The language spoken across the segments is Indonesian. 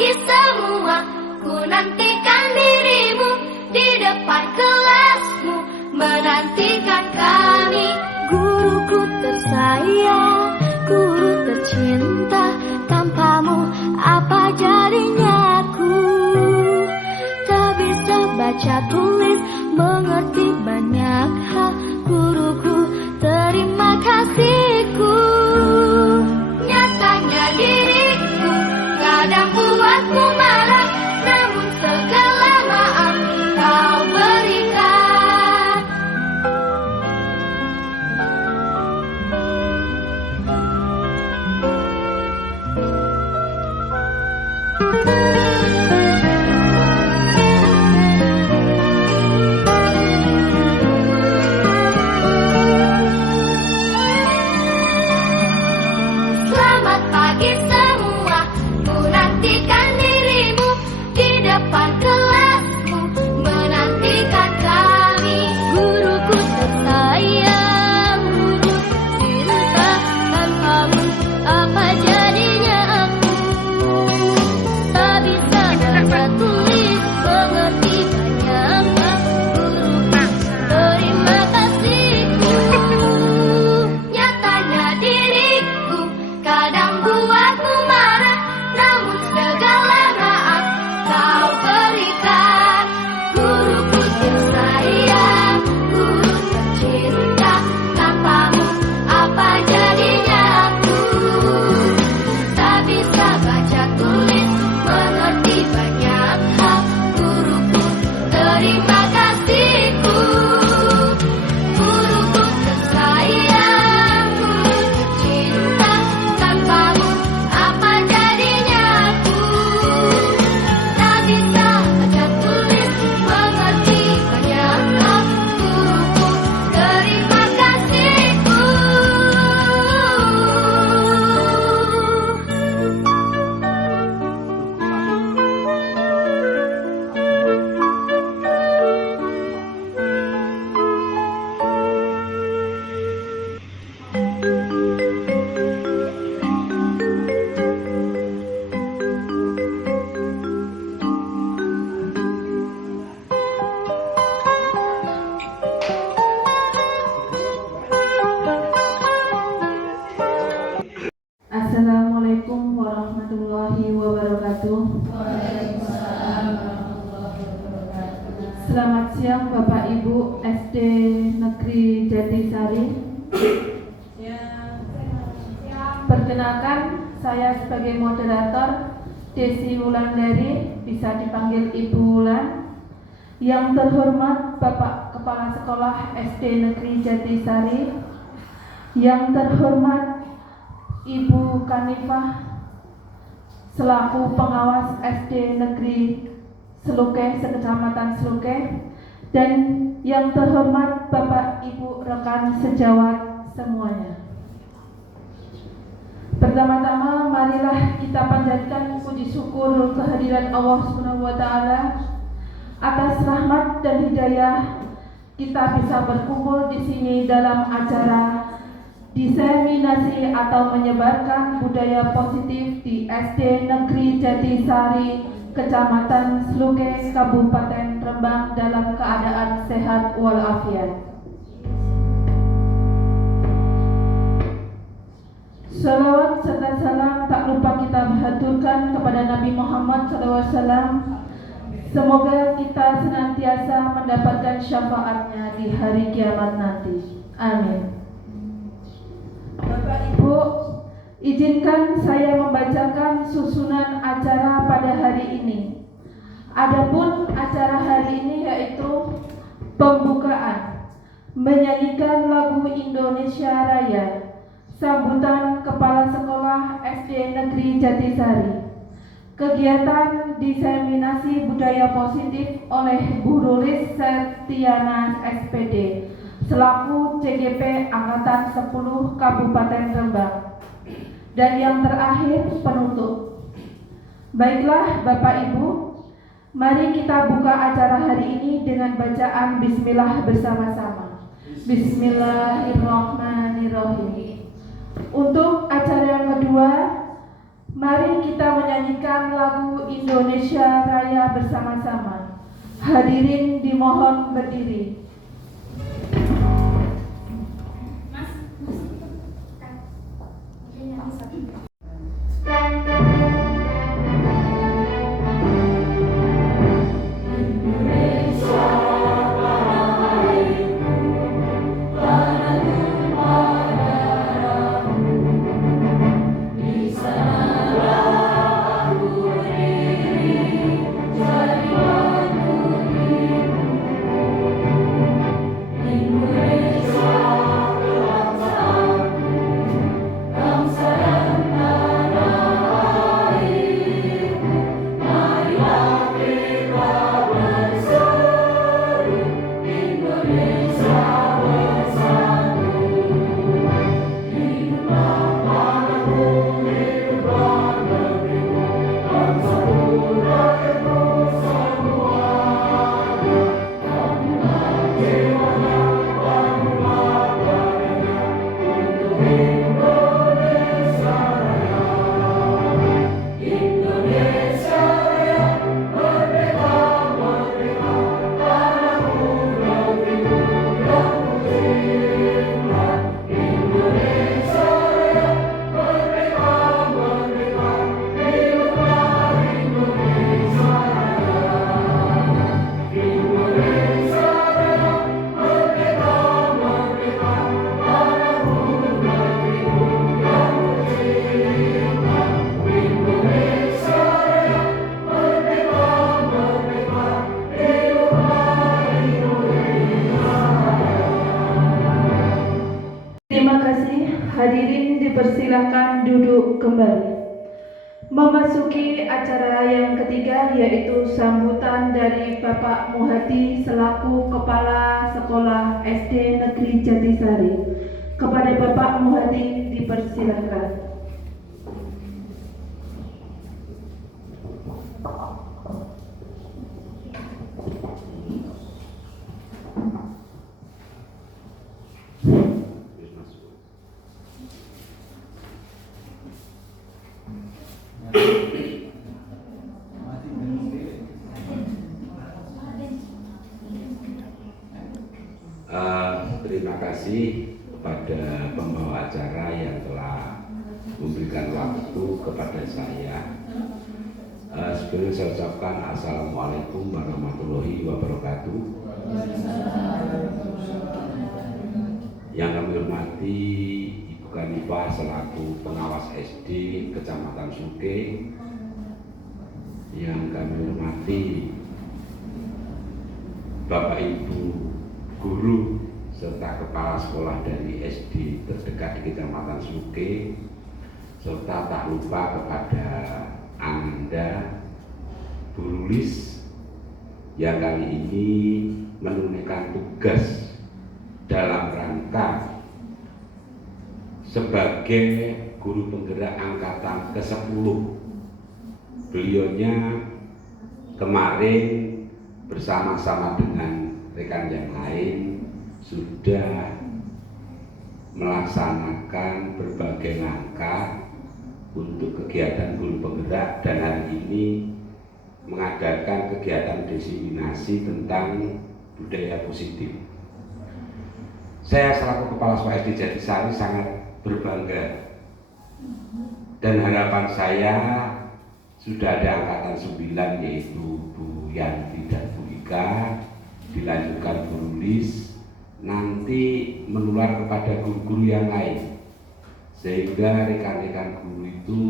pagi semua, ku nantikan dirimu di depan kelasmu, menantikan kami. Guruku tersayang, guru tercinta, tanpamu apa jadinya aku? Tak bisa baca tulis, mengerti banyak hal. Guruku, terima kasihku. Nyatanya diriku kadang buatku marah, namun segala maaf kau berikan. Selamat pagi semua, ku nantikan dirimu di depan kelasmu, menantikan kami. Guruku tersayang, guru cinta, tanpamu apa jadinya aku? Tak bisa baca tulis, mengerti banyak hal. Guruku, terima kasihku. Nyatanya diriku kadang buatmu marah, namun segala maaf kau berikan. Guruku tersayang, guru tercinta, tanpamu apa jadinya aku? Tak bisa baca tulis, mengerti banyak hal. Guruku, terima kasihku. Guruku tersayang, guru tercinta, tanpamu apa jadinya aku? Tak bisa baca tulis, mengerti banyak hal. Guruku, terima kasihku. Assalamualaikum warahmatullahi wabarakatuh. Selamat siang Bapak Ibu SD Negeri Jatisari. Perkenalkan, saya sebagai moderator Desi Wulandari, bisa dipanggil Ibu Wulan. Yang terhormat Bapak Kepala Sekolah SD Negeri Jatisari, yang terhormat Ibu Kanifah selaku pengawas SD Negeri Seluke, Sekecamatan Seluke, dan yang terhormat Bapak Ibu rekan sejawat semuanya. Pertama-tama marilah kita panjatkan puji syukur kehadiran Allah Subhanahu wa taala atas rahmat dan hidayah kita bisa berkumpul di sini dalam acara diseminasi atau menyebarkan budaya positif di SD Negeri Jatisari, Kecamatan Seluke, Kabupaten Rembang dalam keadaan sehat walafiat. Salawat serta salam tak lupa kita haturkan kepada Nabi Muhammad SAW. Semoga kita senantiasa mendapatkan syafaatnya di hari kiamat nanti. Amin. Bapak Ibu, izinkan saya membacakan susunan acara pada hari ini. Adapun acara hari ini yaitu pembukaan, menyanyikan lagu Indonesia Raya, sambutan Kepala Sekolah SD Negeri Jatisari, kegiatan diseminasi budaya positif oleh Bu Rulis Setiana SPD selaku CGP Angkatan 10 Kabupaten Rembang, dan yang terakhir penutup. Baiklah Bapak Ibu, mari kita buka acara hari ini dengan bacaan Bismillah bersama-sama. Bismillahirrahmanirrahim. Untuk acara yang kedua, Mari kita menyanyikan lagu Indonesia Raya bersama-sama. Hadirin dimohon berdiri. Terima kasih, hadirin dipersilahkan duduk kembali. Memasuki acara yang ketiga yaitu sambutan dari Bapak Muhadi selaku Kepala Sekolah SD Negeri Jatisari. Kepada Bapak Muhadi dipersilahkan. Terima kasih kepada pembawa acara yang telah memberikan waktu kepada saya. Sebelumnya saya ucapkan Assalamualaikum warahmatullahi wabarakatuh. Yang kami hormati Ibu Kanifah selaku pengawas SD Kecamatan Suke. Yang kami hormati Bapak Ibu guru serta kepala sekolah dari SD terdekat di Kecamatan Suke, serta tak lupa kepada Anda Burulis yang kali ini menunaikan tugas dalam rangka sebagai guru penggerak angkatan ke-10. Beliaunya kemarin bersama-sama dengan rekan yang lain sudah melaksanakan berbagai langkah untuk kegiatan guru penggerak dan hari ini mengadakan kegiatan diseminasi tentang budaya positif. Saya selaku Kepala Sekolah SD Jatisari sangat berbangga dan harapan saya sudah ada angkatan 9 yaitu Bu Yanti dan Bu Ika, dilanjutkan Bu Lulis, nanti menular kepada guru-guru yang lain sehingga rekan-rekan guru itu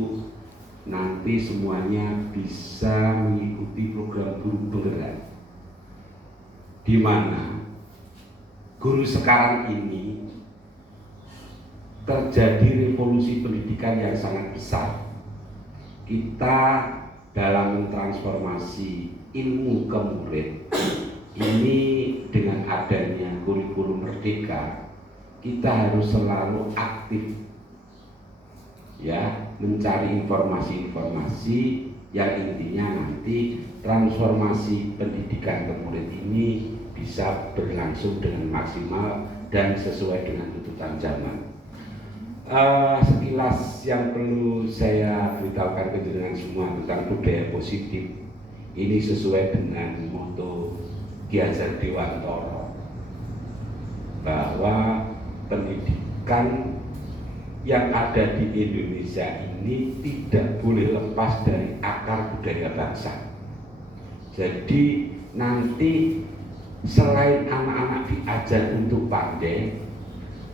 nanti semuanya bisa mengikuti program guru penggerak, di mana guru sekarang ini terjadi revolusi pendidikan yang sangat besar. Kita dalam mentransformasi ilmu ke murid ini dengan adanya kurikulum merdeka, kita harus selalu aktif ya, mencari informasi-informasi yang intinya nanti transformasi pendidikan ke murid ini bisa berlangsung dengan maksimal dan sesuai dengan tuntutan zaman. Sekilas yang perlu saya beritahukan ke jenengan semua tentang budaya positif ini sesuai dengan motto Ki Hajar Dewantara, bahwa pendidikan yang ada di Indonesia ini tidak boleh lepas dari akar budaya bangsa. Jadi nanti selain anak-anak diajar untuk pandai,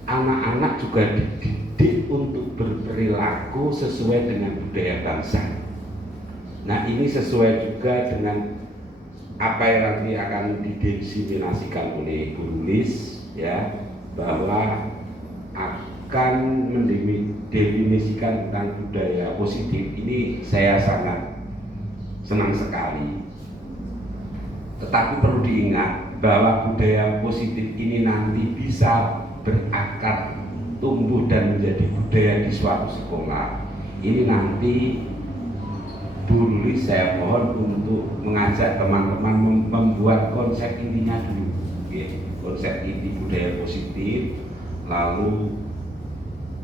anak-anak juga dididik untuk berperilaku sesuai dengan budaya bangsa. Nah, ini sesuai juga dengan apa yang nanti akan didiseminasikan oleh Bu Nulis, ya, bahwa akan mendefinisikan tentang budaya positif. Ini saya sangat senang sekali. Tetapi perlu diingat bahwa budaya positif ini nanti bisa berakar, tumbuh dan menjadi budaya di suatu sekolah. Ini nanti Bu Nulis saya mohon untuk mengajak teman-teman membuat konsep intinya dulu, konsep inti budaya positif, lalu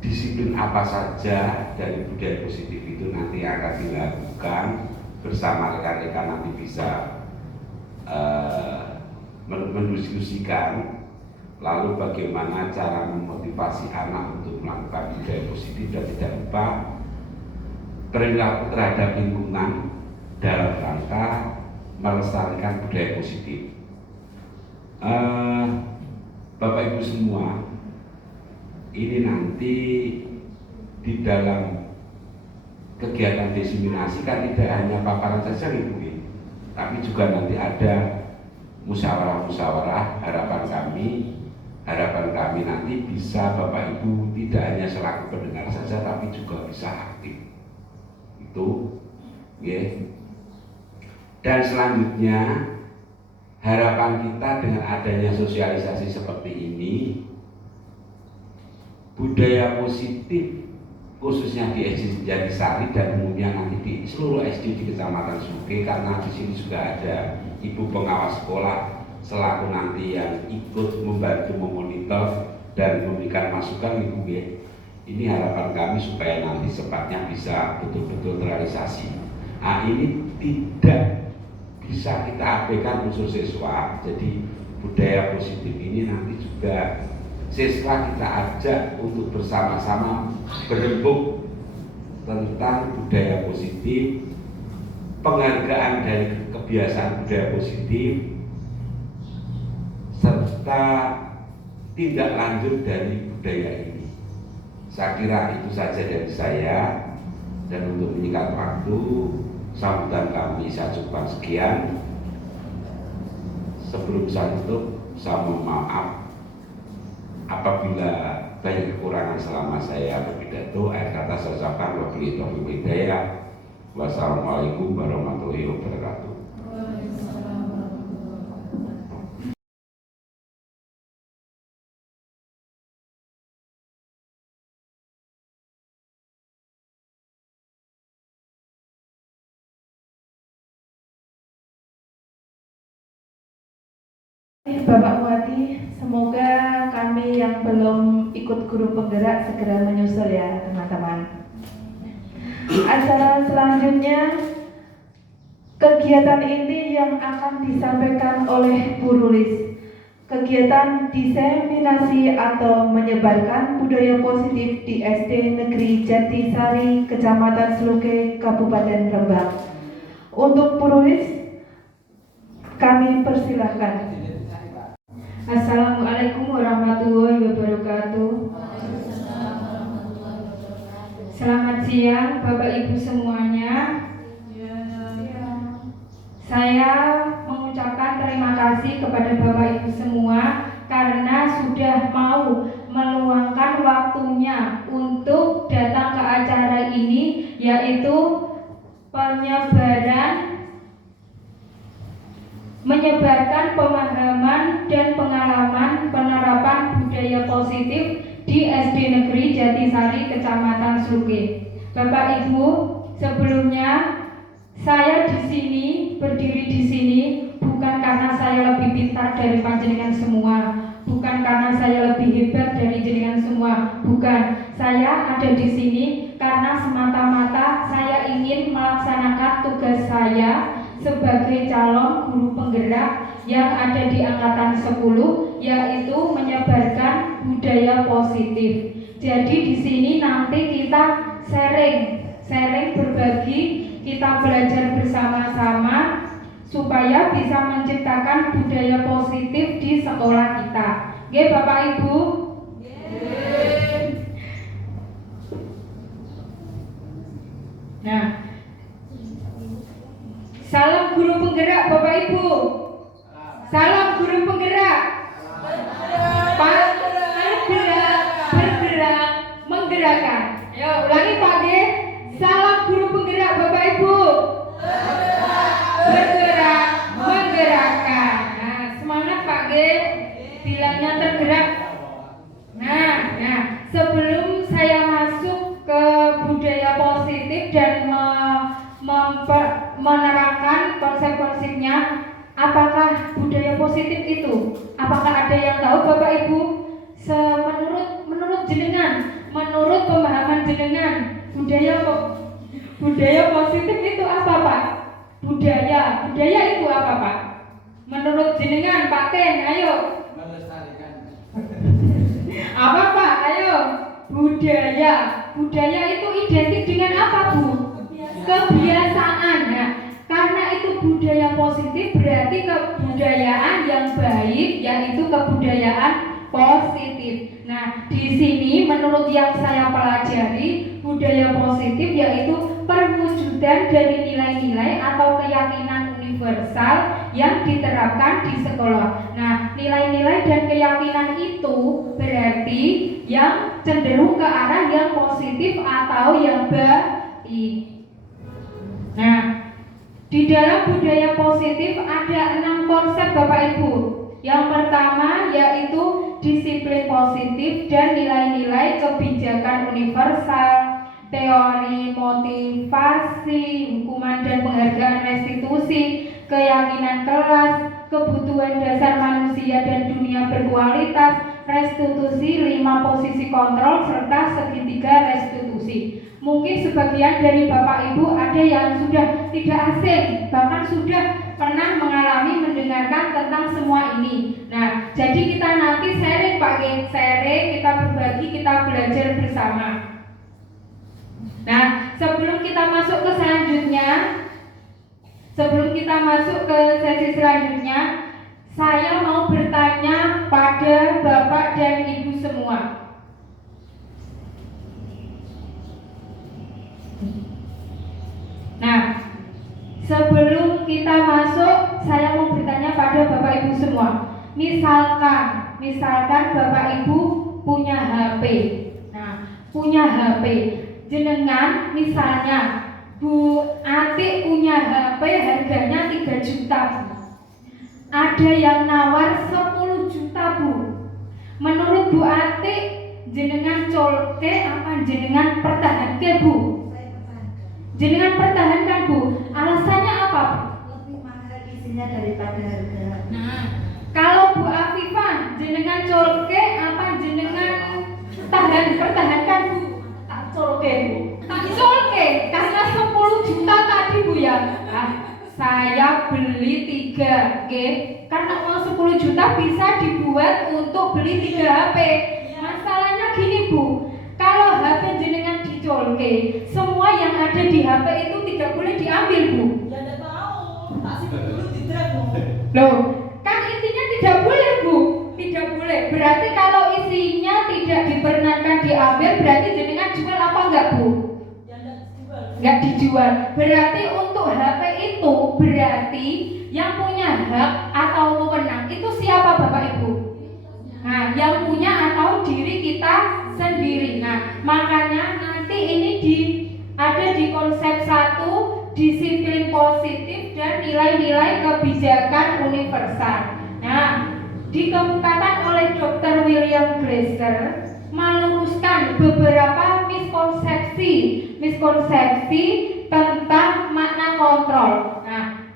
disiplin apa saja dari budaya positif itu nanti akan dilakukan bersama rekan-rekan, nanti bisa mendiskusikan. Lalu bagaimana cara memotivasi anak untuk melakukan budaya positif, dan tidak lupa perilaku terhadap lingkungan dalam rangka melestarikan budaya positif. Bapak Ibu semua, ini nanti di dalam kegiatan diseminasi kan tidak hanya paparan saja Ibu, tapi juga nanti ada musyawarah-musyawarah. Harapan kami nanti bisa Bapak Ibu tidak hanya selaku pendengar saja, tapi juga bisa aktif. Itu, ya. Dan selanjutnya harapan kita dengan adanya sosialisasi seperti ini, budaya positif khususnya di SD Jatisari dan umumnya nanti di seluruh SD di Kecamatan Suke, karena di sini juga ada ibu pengawas sekolah selaku nanti yang ikut membantu memonitor dan memberikan masukan Ibu. Ini harapan kami supaya nanti secepatnya bisa betul-betul terrealisasi. Nah, ini tidak bisa kita abaikan unsur siswa. Jadi budaya positif ini nanti juga siswa kita ajak untuk bersama-sama berembuk tentang budaya positif, penghargaan dari kebiasaan budaya positif, serta tindak lanjut dari budaya ini. Saya kira itu saja dari saya, dan untuk menyingkat waktu, sambutan kami saya cukupkan sekian. Sebelum saya tutup, saya mohon maaf apabila banyak kekurangan selama saya berpidato. Akhir kata saya ucapkan wabillahi taufiq wal hidayah. Wassalamualaikum warahmatullahi wabarakatuh. Bapak Bupati, semoga kami yang belum ikut guru penggerak segera menyusul ya teman-teman. Acara selanjutnya, kegiatan inti yang akan disampaikan oleh Bu Nulis, kegiatan diseminasi atau menyebarkan budaya positif di SD Negeri Jatisari, Kecamatan Sluke, Kabupaten Rembang. Untuk Bu Nulis, kami persilahkan. Assalamualaikum warahmatullahi wabarakatuh. Selamat siang Bapak Ibu semuanya. Saya mengucapkan terima kasih kepada Bapak Ibu semua karena sudah mau meluangkan waktunya untuk datang ke acara ini, yaitu menyebarkan pemahaman dan pengalaman penerapan budaya positif di SD Negeri Jatisari, Kecamatan Sluke. Bapak Ibu, sebelumnya saya berdiri di sini bukan karena saya lebih pintar dari panjenengan semua, bukan karena saya lebih hebat dari jenengan semua, bukan. Saya ada di sini karena semata-mata saya ingin melaksanakan tugas saya sebagai calon guru penggerak yang ada di angkatan 10, yaitu menyebarkan budaya positif. Jadi di sini nanti kita sharing berbagi, kita belajar bersama-sama supaya bisa menciptakan budaya positif di sekolah kita. Oke, Bapak Ibu? Nah, salam guru penggerak Bapak Ibu. Salam guru penggerak. Bergerak, menggerakkan. Ayo ulangi Pak G. Salam guru penggerak Bapak Ibu. Bergerak, menggerakkan. Nah, semangat Pak G. Bilangnya tergerak. Nah, sebelum saya masuk ke budaya positif dan menerangkan konsep-konsepnya, apakah budaya positif itu? Apakah ada yang tahu Bapak Ibu? Menurut jenengan, menurut pemahaman jenengan, budaya positif itu apa Pak? Budaya itu apa Pak? Menurut jenengan Pak Ten, ayo. Apa Pak? Ayo. Budaya itu identik dengan apa Bu? Kebiasaan. Nah, karena itu budaya positif berarti kebudayaan yang baik, yaitu kebudayaan positif. Nah, di sini menurut yang saya pelajari, budaya positif yaitu perwujudan dari nilai-nilai atau keyakinan universal yang diterapkan di sekolah. Nah, nilai-nilai dan keyakinan itu berarti yang cenderung ke arah yang positif atau yang baik. Nah, di dalam budaya positif ada 6 konsep Bapak Ibu. Yang pertama yaitu disiplin positif dan nilai-nilai kebijakan universal, teori motivasi, hukuman dan penghargaan restitusi, keyakinan kelas, kebutuhan dasar manusia dan dunia berkualitas, restitusi, 5 posisi kontrol, serta segitiga restitusi. Mungkin sebagian dari Bapak Ibu ada yang sudah tidak asing, bahkan sudah pernah mengalami mendengarkan tentang semua ini. Nah, jadi kita nanti sharing Pak Gen, sharing, kita berbagi, kita belajar bersama. Nah, sebelum kita masuk ke sesi selanjutnya, saya mau bertanya pada Bapak dan Ibu semua. Nah, sebelum kita masuk, saya mau bertanya pada Bapak Ibu semua. Misalkan Bapak Ibu punya HP. Nah, punya HP. Jenengan misalnya Bu Ati punya HP harganya 3 juta. Ada yang nawar 10 juta Bu. Menurut Bu Ati, jenengan colke apa jenengan pertahanke Bu? Jenengan pertahankan Bu. Alasannya apa Bu? Lebih mahal isinya daripada harga. Nah, kalau Bu Afifah, jenengan colke apa jenengan pertahankan Bu? Tak colke Bu. Tak colke karena 10 juta tadi Bu ya. Saya beli 3 G karena uang 10 juta bisa dibuat untuk beli 3 HP. Masalahnya gini Bu, kalau HP jenengan dicolke, semua yang ada di HP itu tidak boleh diambil Bu. Ya enggak tahu, tak sih dulu di drive. Loh, kan intinya tidak boleh Bu, tidak boleh. Berarti kalau isinya tidak diperkenankan diambil, berarti jenengan jual apa enggak Bu? Ya enggak dijual. Enggak dijual. Berarti untuk HP itu berarti yang punya hak atau wewenang itu siapa Bapak Ibu? Nah, yang punya atau diri kita sendiri. Nah, makanya nanti ini ada di konsep 1, disiplin positif dan nilai-nilai kebijakan universal. Nah, dikemukakan oleh Dr. William Glasser meluruskan beberapa miskonsepsi tentang makna kontrol. Nah,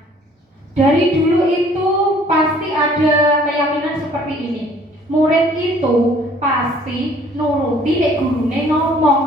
dari dulu itu pasti ada keyakinan seperti ini. murid itu pasti nuruti nek gurune ngomong.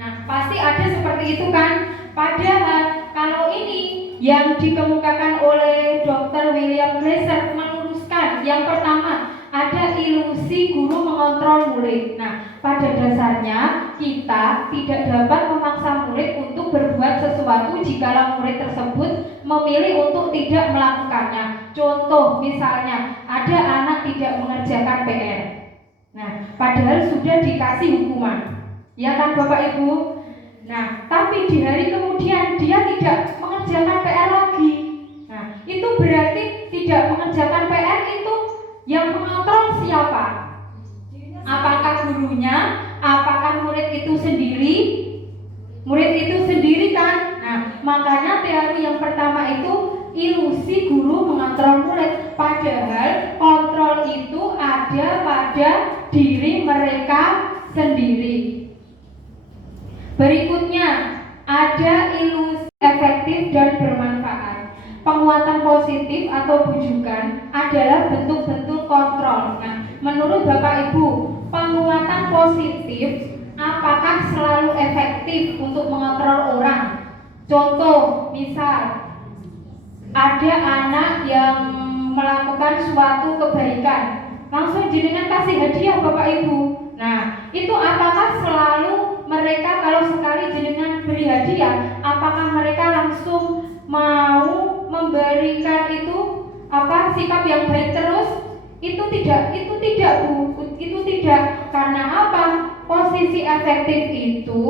Nah, pasti ada seperti itu kan? Padahal kalau ini yang dikemukakan oleh Dr. William Glasser meluruskan, yang pertama ada ilusi guru mengontrol murid. Nah, pada dasarnya kita tidak dapat memaksa murid untuk berbuat sesuatu jika murid tersebut memilih untuk tidak melakukannya. Contoh misalnya ada anak tidak mengerjakan PR. Nah, padahal sudah dikasih hukuman. Ya kan Bapak Ibu? Nah, tapi di hari kemudian dia tidak mengerjakan PR lagi. Nah, itu berarti tidak mengerjakan PR itu yang mengontrol siapa? Apakah gurunya? Apakah murid itu sendiri? Murid itu sendiri kan? Nah, makanya teori yang pertama itu ilusi guru mengontrol murid. Padahal kontrol itu ada pada diri mereka sendiri. Berikutnya, ada ilusi efektif dan bermanfaat. Penguatan positif atau bujukan adalah bentuk-bentuk kontrol. Nah, menurut Bapak Ibu, penguatan positif apakah selalu efektif untuk mengontrol orang? Contoh, misal ada anak yang melakukan suatu kebaikan, langsung jenengan kasih hadiah Bapak Ibu. Nah, itu apakah selalu mereka kalau sekali jenengan beri hadiah, apakah mereka langsung mau memberikan itu sikap yang baik terus? Itu tidak Bu, itu tidak. Karena apa? Posisi efektif itu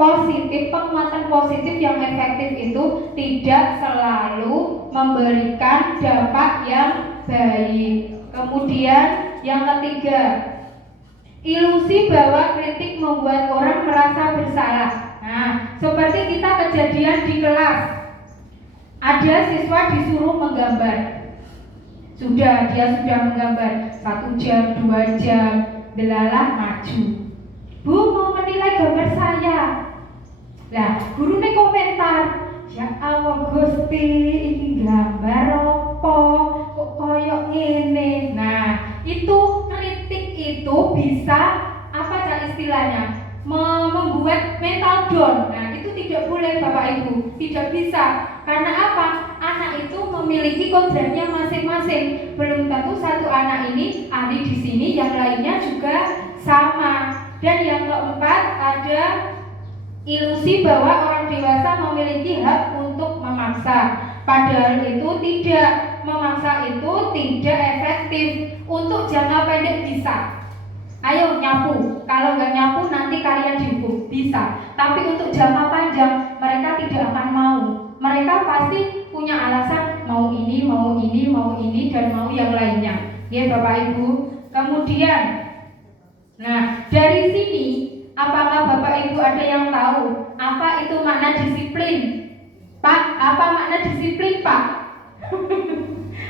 positif, penguatan positif yang efektif itu tidak selalu memberikan dampak yang baik. Kemudian yang ketiga, ilusi bahwa kritik membuat orang merasa bersalah. Nah, seperti kita kejadian di kelas, ada siswa disuruh menggambar. Dia sudah menggambar 1 jam, 2 jam, delalah maju. Bu, mau menilai gambar saya. Lah, gurunya komentar, ya Allah Gusti, ini gambar apa? Kok koyok ngene? Nah, itu kritik itu bisa istilahnya membuat mental down. Nah, itu tidak boleh Bapak Ibu, tidak bisa. Karena apa? Anak itu memiliki kodratnya masing-masing. Belum tentu satu anak ini ahli di sini, yang lainnya juga sama. Dan yang keempat, ada ilusi bahwa orang dewasa memiliki hak untuk memaksa. Padahal itu tidak, memaksa itu tidak efektif. Untuk jangka pendek bisa. Ayo nyapu, kalau nggak nyapu nanti kalian dihukum, bisa. Tapi untuk jangka panjang mereka tidak akan mau. Mereka pasti punya alasan mau ini, dan mau yang lainnya. Ya Bapak Ibu. Kemudian, nah dari sini, apakah Bapak Ibu ada yang tahu apa itu makna disiplin? Pak, apa makna disiplin Pak?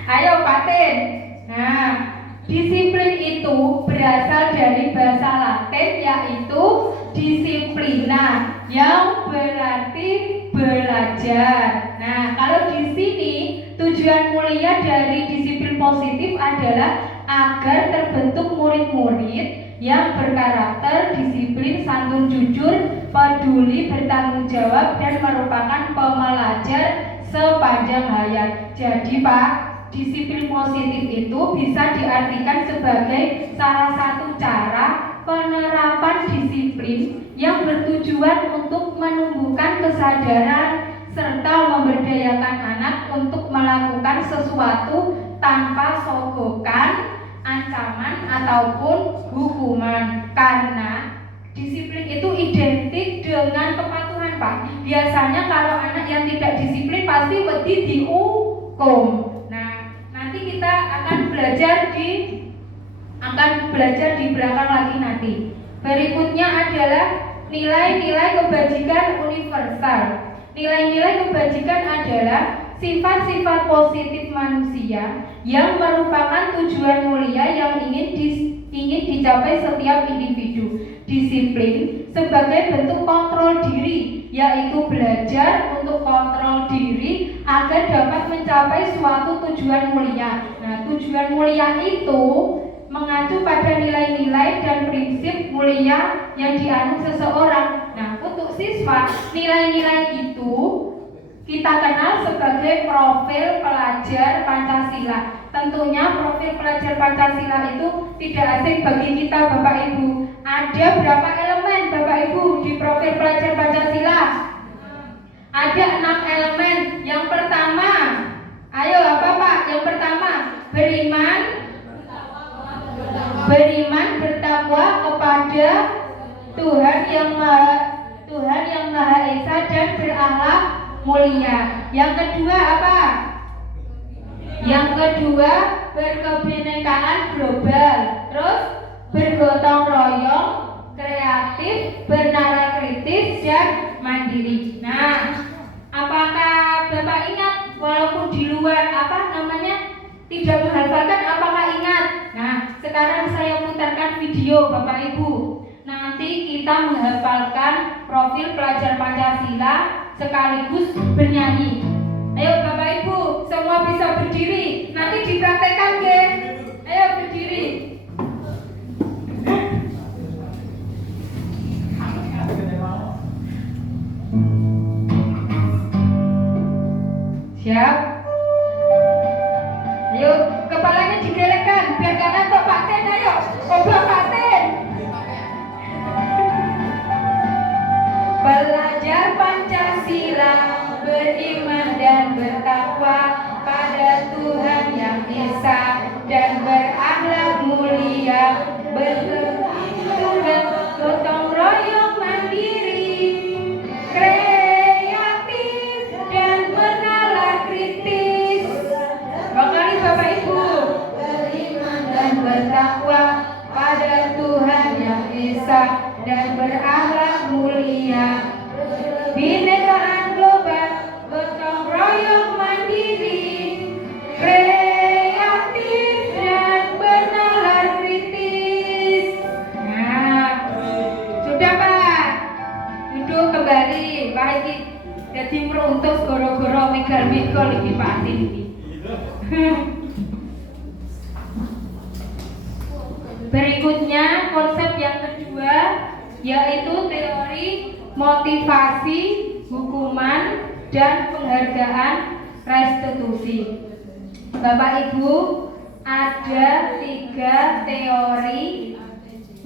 Ayo Pak Tin. Nah, disiplin itu berasal dari bahasa Latin, yaitu disiplina, yang berarti belajar. Nah, kalau di sini tujuan mulia dari disiplin positif adalah agar terbentuk murid-murid yang berkarakter disiplin, santun, jujur, peduli, bertanggung jawab, dan merupakan pembelajar sepanjang hayat. Jadi Pak, disiplin positif itu bisa diartikan sebagai salah satu cara penerapan disiplin yang bertujuan untuk menumbuhkan kesadaran serta memberdayakan anak untuk melakukan sesuatu tanpa sogokan, ancaman, ataupun hukuman. Karena disiplin itu identik dengan kepatuhan Pak. Biasanya kalau anak yang tidak disiplin pasti wedi dihukum. Nanti kita akan belajar di belakang lagi nanti. Berikutnya adalah nilai-nilai kebajikan universal. Nilai-nilai kebajikan adalah sifat-sifat positif manusia yang merupakan tujuan mulia yang ingin dicapai setiap individu. Disiplin sebagai bentuk kontrol diri, yaitu belajar untuk kontrol diri agar dapat mencapai suatu tujuan mulia. Nah, tujuan mulia itu mengacu pada nilai-nilai dan prinsip mulia yang dianut seseorang. Nah, untuk siswa, nilai-nilai itu kita kenal sebagai profil pelajar Pancasila. Tentunya profil pelajar Pancasila itu tidak asing bagi kita Bapak Ibu. Ada berapa elemen Bapak Ibu di profil pelajar Pancasila? Ada 6 elemen. Yang pertama, ayo apa Pak? Yang pertama, beriman bertakwa kepada Tuhan yang Maha Esa dan berakhlak mulia. Yang kedua apa? Yang kedua, berkebinekaan global. Terus bergotong royong, kreatif, bernara kritis dan mandiri. Nah, apakah Bapak ingat walaupun di luar tidak menghafalkan, apakah ingat? Nah, sekarang saya putarkan video Bapak Ibu. Nanti kita menghafalkan profil pelajar Pancasila sekaligus bernyanyi. Ayo Bapak Ibu, semua bisa berdiri. Nanti dipraktekkan ke. Ayo berdiri. Siap? Ayo, kepalanya digelengkan biar gak ngantuk Pak Ten. Ayo, coba Pak Ten. Belajar Pancasila, beriman dan bertakwa pada Tuhan yang Esa dan berakhlak mulia, bertunggang gotong royong mandiri, kreatif dan bernalar kritis. Kali Bapak Ibu, beriman dan bertakwa pada Tuhan yang Esa dan berakhlak mulia, binekaan global, gotong royong mandiri, kreatif dan bernalar kritis. Nah, sudah Pak, duduk kembali. Baik, jadi meruntus goro-goro megal-megal iki Pak Atin iki. Berikutnya konsep yang kedua yaitu teori motivasi, hukuman, dan penghargaan restitusi. Bapak Ibu, ada 3 teori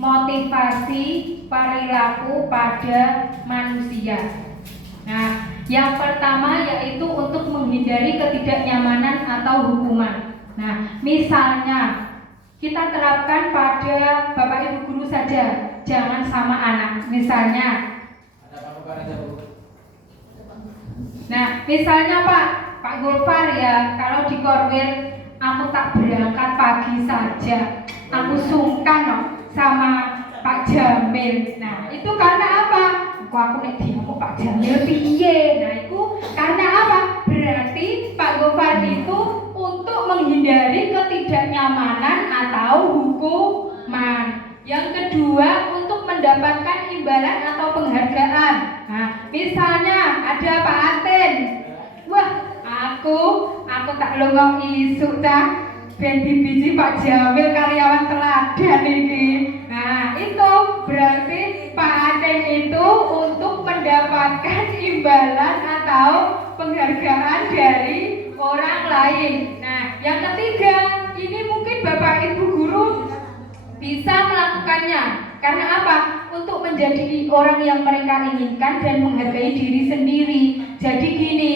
motivasi perilaku pada manusia. Nah, yang pertama yaitu untuk menghindari ketidaknyamanan atau hukuman. Nah, misalnya kita terapkan pada Bapak Ibu guru saja, jangan sama anak. Misalnya, misalnya Pak Gulfar ya, kalau di Korwil aku tak berangkat pagi saja, aku sungkan sama Pak Jamil. Nah, itu karena apa? Aku nek diamu Pak Jamil piye? Nah, itu karena apa? Berarti Pak Gulfar itu untuk menghindari ketidaknyamanan atau hukuman. Yang kedua, untuk mendapatkan imbalan atau penghargaan. Nah, misalnya ada Pak Aten. Wah, aku tak lunga isuk ta ben biji Pak Jamil karyawan teladan iki. Nah, itu berarti Pak Aten itu untuk mendapatkan imbalan atau penghargaan dari orang lain. Nah, yang ketiga, ini mungkin Bapak Ibu guru bisa melakukannya. Karena apa? Untuk menjadi orang yang mereka inginkan dan menghargai diri sendiri. Jadi gini,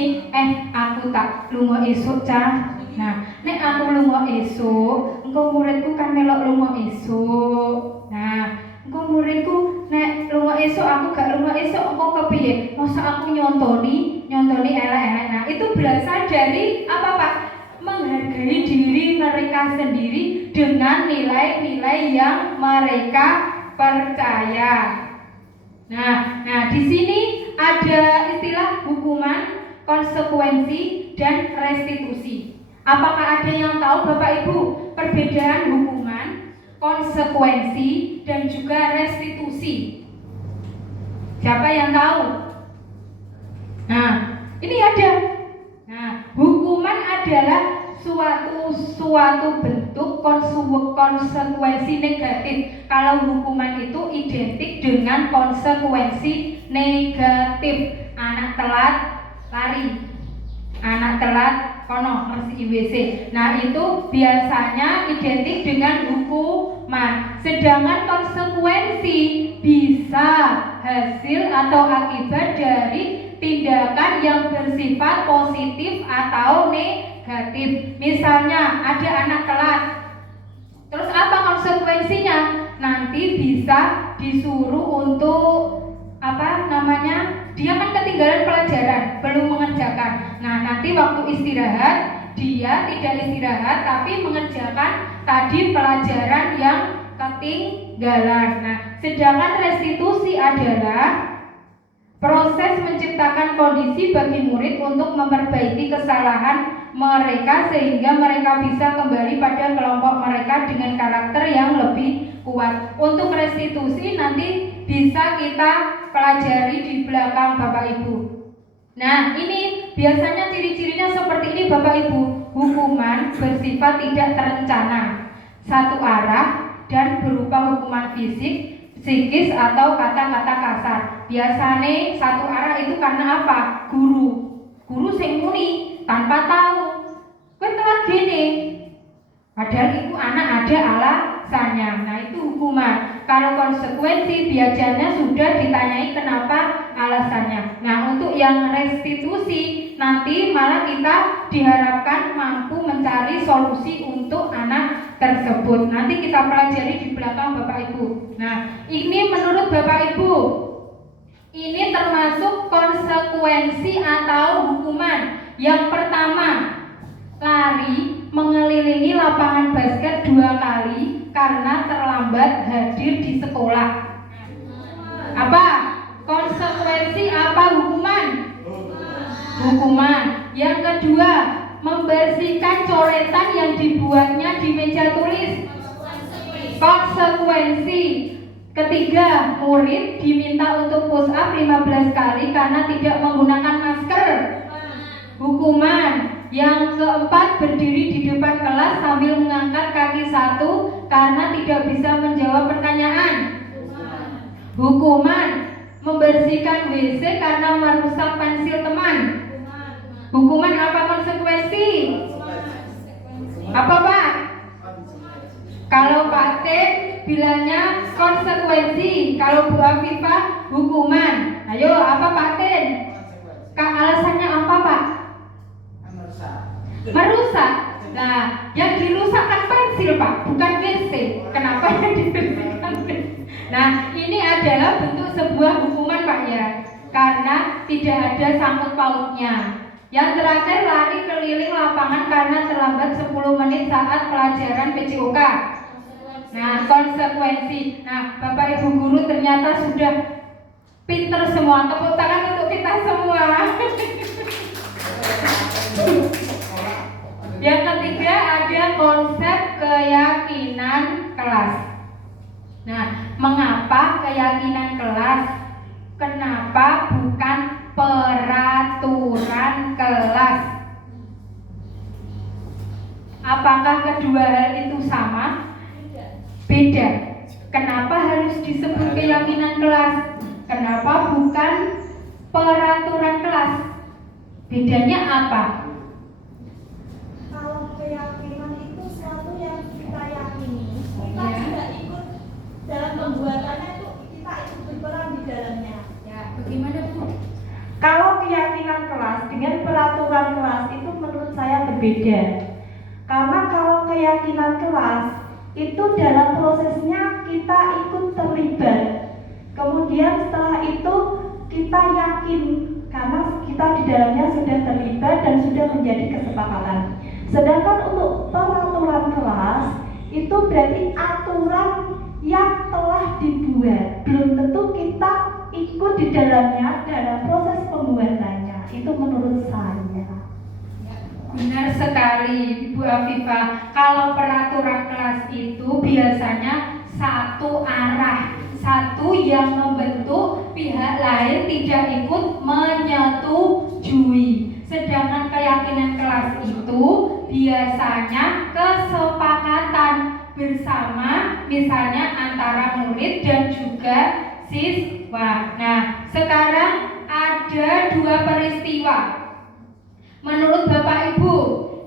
aku tak lunga esuk cah. Nah, nek aku lunga esuk, engko muridku kan melok lunga esuk. Nah, engko muridku nek lunga esuk aku gak lunga esuk, engko kepiye? Masa aku nyontoni elek-elek. Nah, itu berasal dari apa Pak? Menghargai diri mereka sendiri dengan nilai-nilai yang mereka percaya. Nah, di sini ada istilah hukuman, konsekuensi, dan restitusi. Apakah ada yang tahu Bapak Ibu perbedaan hukuman, konsekuensi, dan juga restitusi? Siapa yang tahu? Nah, ini ada. Nah, hukuman adalah suatu bentuk konsekuensi negatif. Kalau hukuman itu identik dengan konsekuensi negatif. Anak telat lari, anak telat kono bersih WC. Nah, itu biasanya identik dengan hukuman. Sedangkan konsekuensi bisa hasil atau akibat dari tindakan yang bersifat positif atau negatif. Misalnya ada anak telat, terus apa konsekuensinya? Nanti bisa disuruh untuk dia kan ketinggalan pelajaran, belum mengerjakan. Nah, nanti waktu istirahat dia tidak istirahat tapi mengerjakan tadi pelajaran yang ketinggalan. Nah, sedangkan restitusi adalah proses menciptakan kondisi bagi murid untuk memperbaiki kesalahan mereka sehingga mereka bisa kembali pada kelompok mereka dengan karakter yang lebih kuat. Untuk restitusi nanti bisa kita pelajari di belakang Bapak Ibu. Nah, ini biasanya ciri-cirinya seperti ini Bapak Ibu. Hukuman bersifat tidak terencana, satu arah, dan berupa hukuman fisik, psikis atau kata-kata kasar. Biasanya satu arah itu karena apa? Guru sing muni tanpa tahu kowe telat gini, padahal itu anak ada alasannya. Nah, itu hukuman. Kalau konsekuensi biasanya sudah ditanyai kenapa alasannya. Nah, untuk yang restitusi nanti malah kita diharapkan mampu mencari solusi untuk anak tersebut. Nanti kita pelajari di belakang Bapak Ibu. Nah, ini menurut Bapak Ibu, ini termasuk konsekuensi atau hukuman. Yang pertama, lari mengelilingi lapangan basket 2 kali karena terlambat hadir di sekolah. Apa? Konsekuensi apa hukuman? Hukuman. Yang kedua, membersihkan coretan yang dibuatnya di meja tulis. Konsekuensi. Ketiga, murid diminta untuk push up 15 kali karena tidak menggunakan masker. Hukuman. Yang keempat, berdiri di depan kelas sambil mengangkat kaki satu karena tidak bisa menjawab pertanyaan. Hukuman. Membersihkan WC karena merusak pensil teman. Hukuman apa konsekuensi? Apa Pak? Kalau Pak T bilangnya konsekuensi, kalau Bu Afifah hukuman. Ayo, apa Pak T? Alasannya apa Pak? Merusak. Nah, yang dirusak kan pensil Pak, bukan WC. Kenapa yang dibersihkan? Nah, ini adalah bentuk sebuah hukuman Pak ya, karena tidak ada sangkut pautnya. Yang terakhir, lari keliling lapangan karena terlambat 10 menit saat pelajaran PJOK. Nah, konsekuensi. Nah, Bapak Ibu guru ternyata sudah pinter semua. Tepuk tangan untuk kita semua. Yang ketiga ada konsep keyakinan kelas. Nah, mengapa keyakinan kelas? Kenapa bukan peraturan kelas? Apakah kedua hal itu sama? Beda. Kenapa harus disebut keyakinan kelas? Kenapa bukan peraturan kelas? Bedanya apa? Kalau keyakinan itu sesuatu yang kita yakini, kita juga ikut dalam pembuatannya, itu kita ikut berperan di dalamnya. Ya, bagaimana Bu? Kalau keyakinan kelas dengan peraturan kelas itu menurut saya berbeda. Karena kalau keyakinan kelas itu dalam prosesnya kita ikut terlibat. Kemudian setelah itu kita yakin karena kita di dalamnya sudah terlibat dan sudah menjadi kesepakatan. Sedangkan untuk peraturan kelas itu berarti aturan yang telah dibuat, belum tentu kita ikut di dalamnya dalam proses pembuatannya. Itu menurut saya. Benar sekali Ibu Afifah. Kalau peraturan kelas itu biasanya satu arah, satu yang membentuk, pihak lain tidak ikut menyetujui. Sedangkan keyakinan kelas itu biasanya kesepakatan bersama, misalnya antara murid dan juga siswa. Nah, sekarang ada 2 peristiwa menurut Bapak Ibu.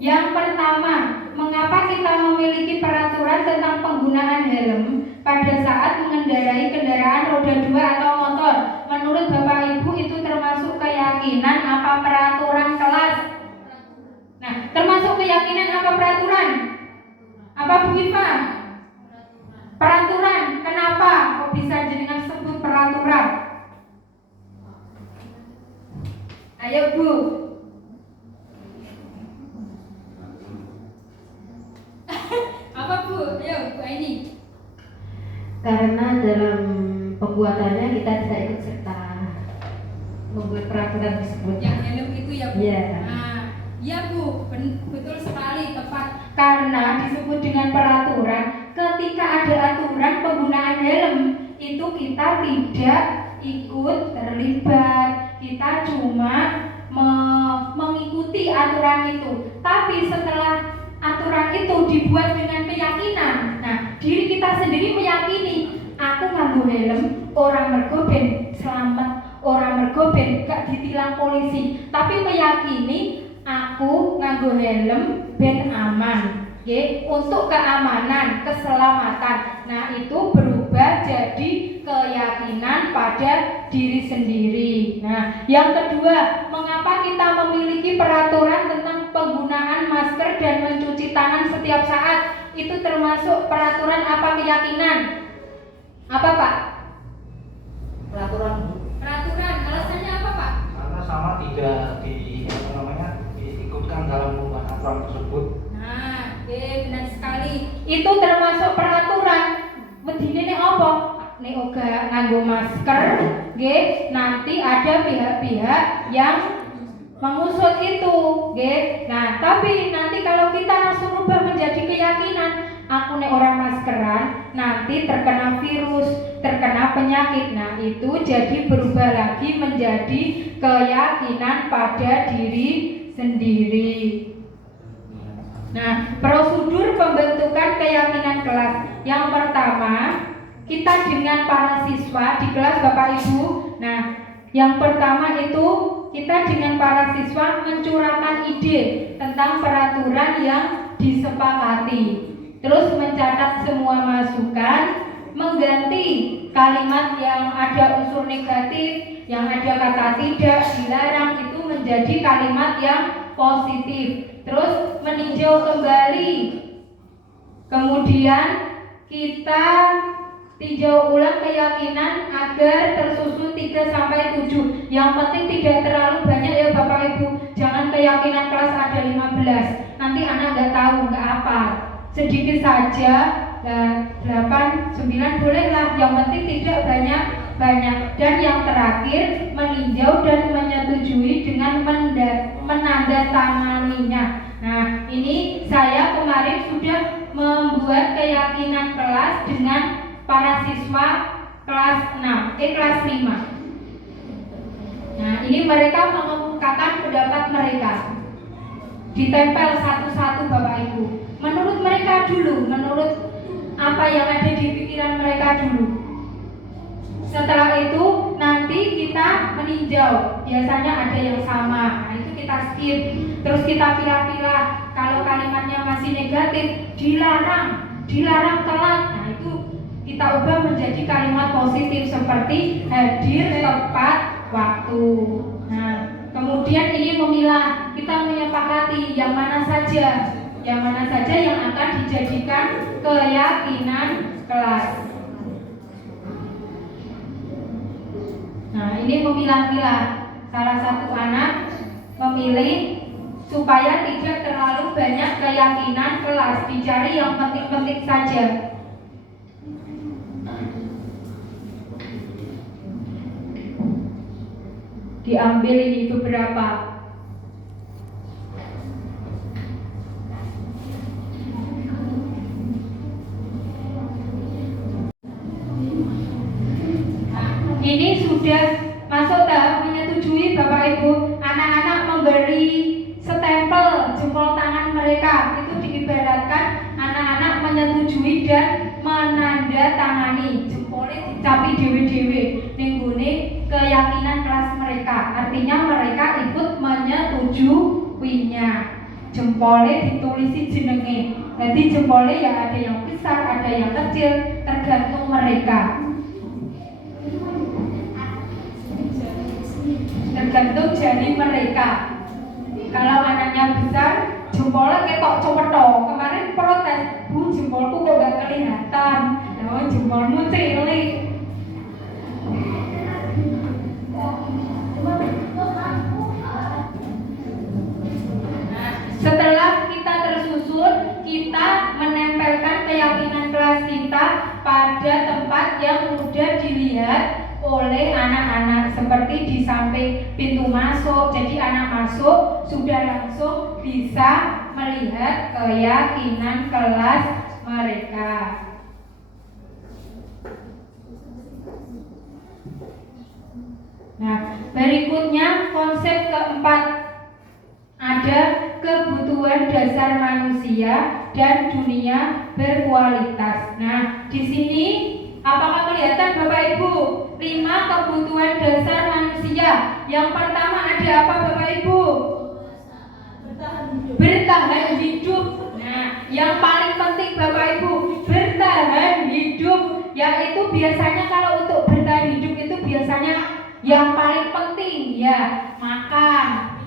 Yang pertama, mengapa kita memiliki peraturan tentang penggunaan helm pada saat mengendarai kendaraan roda 2 atau motor? Menurut Bapak Ibu itu termasuk keyakinan apa peraturan kelas? Nah, termasuk keyakinan apa peraturan? Apa Bu Iva? Peraturan. Kenapa kok bisa jenengan sebut peraturan? Ayo Bu. Apa Bu? Ayo Bu ini. Karena dalam pembuatannya kita tidak ikut serta membuat peraturan tersebut. Yang helm itu ya Bu? Iya. Nah, ya Bu, betul sekali, tepat. Karena disebut dengan peraturan, ketika ada aturan penggunaan helm itu kita tidak ikut terlibat, kita cuma mengikuti aturan itu. Tapi setelah aturan itu dibuat dengan keyakinan, nah diri kita sendiri meyakini, aku nganggo helm orang mergo ben selamat, orang mergo ben gak ditilang polisi, tapi meyakini aku nganggo helm ben aman, okay? Untuk keamanan, keselamatan. Nah itu berubah jadi keyakinan pada diri sendiri. Nah yang kedua, mengapa kita memiliki peraturan tentang penggunaan masker dan mencuci tangan setiap saat? Itu termasuk peraturan apa keyakinan? Apa Pak? Peraturan, Bu. Peraturan, alasannya apa Pak? Karena sama tidak diikutkan dalam pembuatan aturan tersebut. Nah, benar sekali. Itu termasuk peraturan. Medine nek apa? Nek oga nganggo masker, nggih, nanti ada pihak-pihak yang mengusut itu, nggih. Nah, tapi nanti kalau kita langsung rubah menjadi keyakinan, aku nek orang maskeran nanti terkena virus, terkena penyakit. Nah, itu jadi berubah lagi menjadi keyakinan pada diri sendiri. Nah, prosedur pembentukan keyakinan kelas. Yang pertama, kita dengan para siswa di kelas Bapak Ibu. Nah, yang pertama itu kita dengan para siswa mencurahkan ide tentang peraturan yang disepakati. Terus mencatat semua masukan, mengganti kalimat yang ada unsur negatif, yang ada kata tidak, dilarang, itu menjadi kalimat yang positif. Terus meninjau kembali. Kemudian kita tinjau ulang keyakinan agar tersusun 3-7. Yang penting tidak terlalu banyak ya Bapak Ibu. Jangan keyakinan kelas ada 15. Nanti anak nggak tahu, nggak apa. Sedikit saja, 8-9 bolehlah. Yang penting tidak banyak. Dan yang terakhir meninjau dan menyetujui dengan menandatanganinya. Nah, ini saya kemarin sudah membuat keyakinan kelas dengan para siswa kelas 5. Nah, ini mereka mengungkapkan pendapat mereka. Ditempel satu-satu Bapak Ibu. Menurut mereka dulu, menurut apa yang ada di pikiran mereka dulu. Setelah itu nanti kita meninjau. Biasanya ada yang sama. Nah, itu kita skip. Terus kita pilih-pilih. Kalau kalimatnya masih negatif, dilarang telat. Nah, itu kita ubah menjadi kalimat positif seperti hadir tepat waktu. Nah, kemudian ini memilah, kita menyepakati yang mana saja yang akan dijadikan keyakinan kelas. Nah, ini memilah-milah. Salah satu anak memilih supaya tidak terlalu banyak keyakinan kelas, dicari yang penting-penting saja. Diambil ini beberapa. Ini sudah masuk tahap menyetujui Bapak Ibu. Anak-anak memberi stempel jempol tangan mereka. itu diibaratkan anak-anak menyetujui dan menandatangani, jempolnya dicapi dewe-dewe ning gone keyakinan kelas mereka. Artinya mereka ikut menyetujuinya. Jempolnya ditulisi jenenge. Jadi jempolnya ya ada yang besar, ada yang kecil, tergantung mereka. Tergantung jari mereka. Kalau anaknya besar, jempolnya ketok cepetok. Kemarin protes, Bu, jempolku kok gak kelihatan. Oh, jempolmu cilik. Setelah kita tersusun, kita menempelkan keyakinan kelas kita pada tempat yang mudah dilihat oleh anak-anak, seperti di samping pintu masuk. Jadi anak masuk sudah langsung bisa melihat keyakinan kelas mereka. Nah, berikutnya konsep keempat, ada kebutuhan dasar manusia dan dunia berkualitas. Nah, di sini apakah kelihatan Bapak Ibu? 5 kebutuhan dasar manusia. Yang pertama ada apa Bapak Ibu? Bertahan hidup. Nah, yang paling penting Bapak Ibu, bertahan hidup. Yaitu biasanya kalau untuk bertahan hidup itu biasanya yang paling penting ya makan,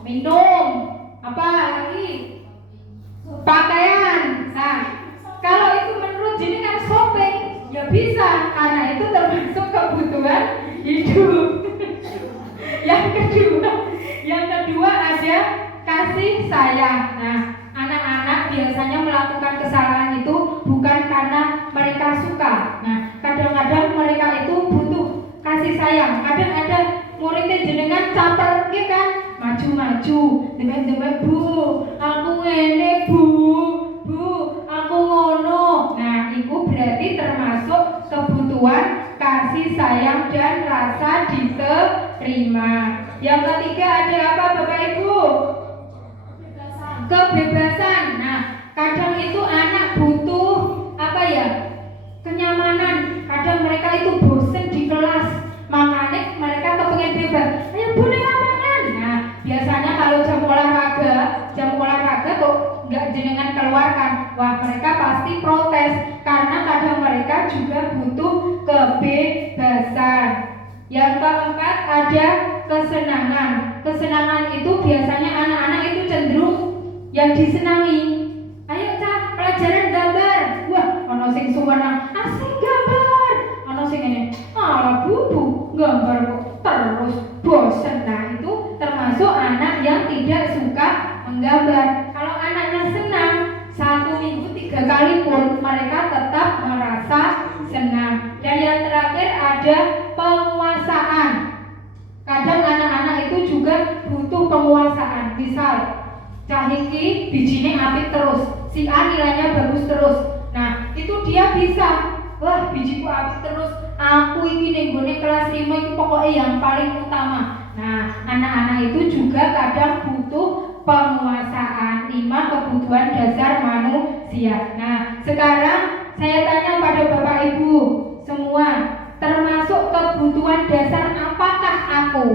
minum, apa lagi? Pakaian. Nah, kalau itu menurut jenengan shopping, ya bisa, karena itu termasuk kebutuhan hidup. Yang kedua ada kasih sayang. Nah, anak-anak biasanya melakukan kesalahan itu bukan karena mereka suka. Nah, kadang-kadang mereka itu butuh kasih sayang. Kadang ada muridnya jenengan caper gitu kan, maju-maju, demek-demek, Bu, aku ngene, Bu, aku ngono. Nah, itu berarti termasuk kebutuhan kasih sayang dan rasa diterima. Yang ketiga ada apa Bapak Ibu? Kebebasan. Nah, kadang itu anak butuh apa ya? Kenyamanan. Kadang mereka itu bosen di kelas, makanya mereka kepengen bebas. Ayo Bu, ning lapangan. Nah, biasanya kalau jam olahraga kok nggak jenengan keluarkan, wah mereka pasti protes karena kadang mereka juga butuh kebebasan. Yang keempat ada kesenangan. Kesenangan itu biasanya anak-anak itu cenderung yang disenangi. Ayo Cak, pelajaran gambar. Wah, ono sing suwenang, asik gambar. Ono sing ngene, alah Bu, gambar kok terus bosen. Nah, itu termasuk anak yang tidak suka menggambar. Kalau anaknya senang, 1 minggu 3 kali pun mereka tetap merasa senang. Dan yang terakhir ada penguasaan. Kadang anak-anak itu juga butuh penguasaan. Misal, cahiki bijine apik terus, si A nilainya bagus terus. Nah, itu dia bisa, wah bijiku apik terus, aku iki ning gone kelas 5 itu pokoknya yang paling utama. Nah, anak-anak itu juga kadang butuh penguasaan. 5 kebutuhan dasar manusia. Nah, sekarang saya tanya pada Bapak Ibu semua, termasuk kebutuhan dasar apakah aku?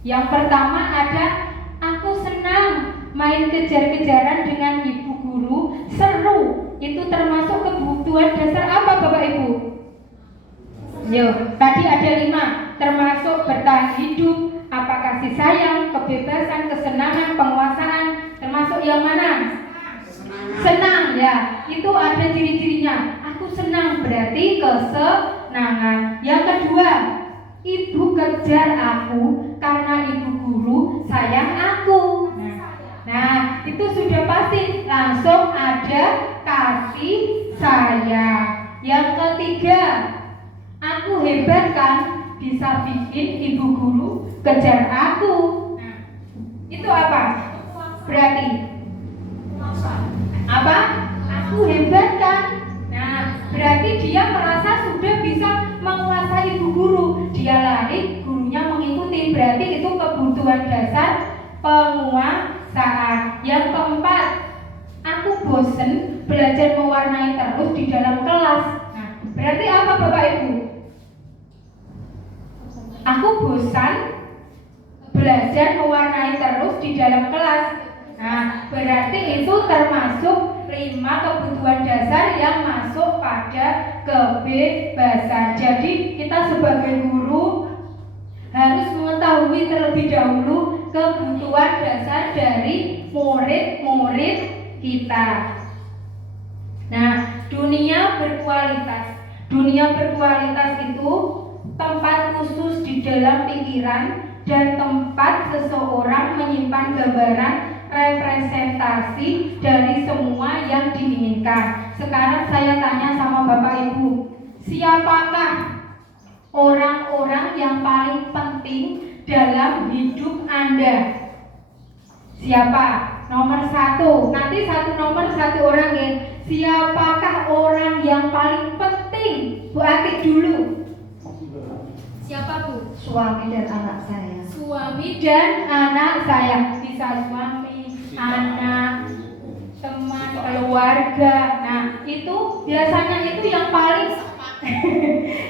Yang pertama ada aku senang main kejar-kejaran dengan ibu guru, seru. Itu termasuk kebutuhan dasar apa Bapak Ibu? Yo, tadi ada 5, termasuk bertahan hidup, apa kasih sayang, kebebasan, kesenangan, penguasaan. Termasuk yang mana? Senang ya, itu ada ciri-cirinya. Aku senang berarti kesenangan. Yang kedua, ibu kejar aku karena ibu guru sayang aku. Nah, itu sudah pasti langsung ada kasih sayang. Yang ketiga, aku hebat kan, bisa bikin ibu guru kejar aku. Nah, itu apa? Berarti apa? Aku hebat kan? Nah, berarti dia merasa sudah bisa menguasai ibu guru. Dia lari, gurunya mengikuti. Berarti itu kebutuhan dasar penguasaan. Yang keempat, bosen belajar mewarnai terus di dalam kelas. Nah, berarti apa Bapak Ibu? Aku bosan belajar mewarnai terus di dalam kelas. Nah, berarti itu termasuk 5 kebutuhan dasar yang masuk pada kebebasan. Jadi kita sebagai guru harus mengetahui terlebih dahulu kebutuhan dasar dari murid-murid kita. Nah, dunia berkualitas. Dunia berkualitas itu tempat khusus di dalam pikiran dan tempat seseorang menyimpan gambaran representasi dari semua yang diinginkan. Sekarang saya tanya sama Bapak Ibu, siapakah orang-orang yang paling penting dalam hidup Anda? Siapa? Nomor 1. Nanti nomor 1 orang ya. Siapakah orang yang paling penting? Bu Atik dulu. Siapa Bu? Suami dan anak saya. Suami dan anak saya. Bisa suami, anak, teman, keluarga. Nah, itu biasanya itu yang paling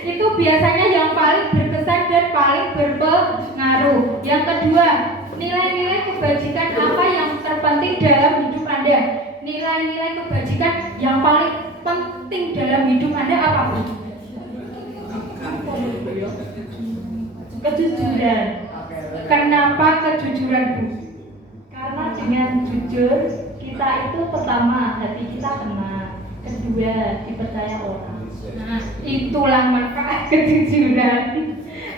itu biasanya yang paling berkesan dan paling berpengaruh. Yang kedua, nilai-nilai kebajikan apa yang terpenting dalam hidup Anda? Nilai-nilai kebajikan yang paling penting dalam hidup Anda apa? Kejujuran. Kenapa kejujuran, Bu? Karena dengan jujur kita itu pertama hati kita tenang, kedua dipercaya orang. Nah, itulah manfaat kejujuran.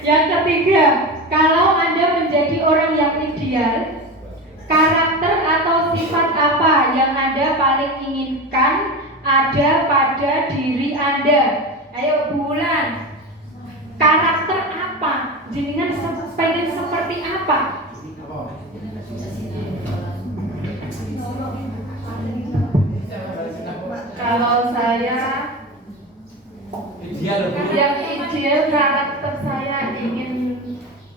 Yang ketiga, kalau Anda menjadi orang yang ideal, karakter atau sifat apa yang Anda paling inginkan ada pada diri Anda? Ayo Bulan, karakter apa? Jenengan pengen seperti apa? Kalau saya yang ideal, karakter saya ingin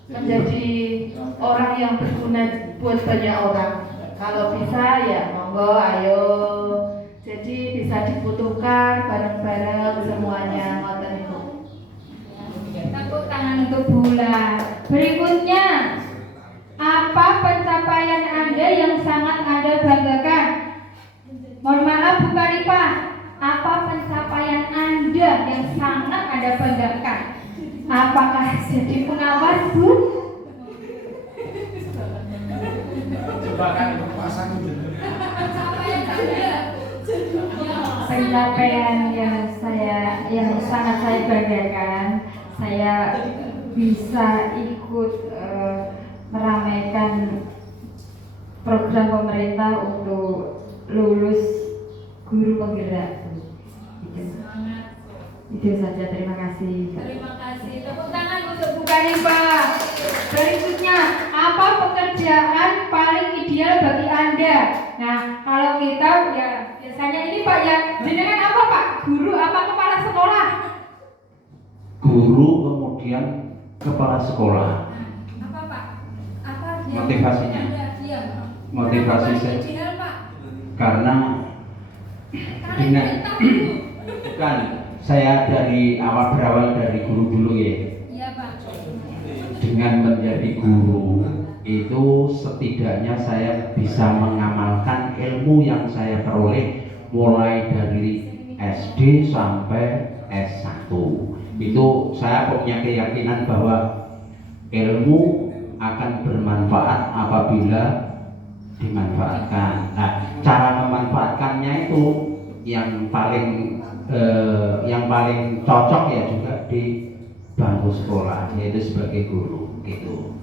menjadi orang yang berguna buat banyak orang. Kalau bisa ya monggo, ayo. Jadi bisa dibutuhkan bareng-bareng semuanya, ngoten niku. Tepuk tangan untuk Bulan. Berikutnya, apa pencapaian Anda yang sangat Anda banggakan? Mohon maaf Bu Karipah, apa pencapaian Anda yang sangat Anda banggakan? Apakah jadi pengawas, Bu? Coba kan berpuasa dulu. Pencapaian Anda. Pencapaian yang sangat saya banggakan, saya bisa ikut meramaikan program pemerintah untuk lulus guru penggerak. Itu saja, terima kasih. Terima kasih. Tepuk tangan untuk Bu Karipah. Berikutnya, apa pekerjaan paling ideal bagi Anda? Nah, kalau kita ya biasanya ini Pak ya, jenengan apa Pak? Guru apa kepala sekolah? Guru kemudian kepala sekolah. Apa Pak? Apa yang Motivasinya? Anda? Iya. Motivasi Kenapa saya ideal Pak? karena dengan bukan saya berawal dari guru dulu ya. Iya Pak. Dengan menjadi guru itu setidaknya saya bisa mengamalkan ilmu yang saya peroleh mulai dari SD sampai S1. Itu saya punya keyakinan bahwa ilmu akan bermanfaat apabila dimanfaatkan. Nah, cara memanfaatkannya itu yang paling cocok ya juga di bangku sekolah, yaitu sebagai guru gitu.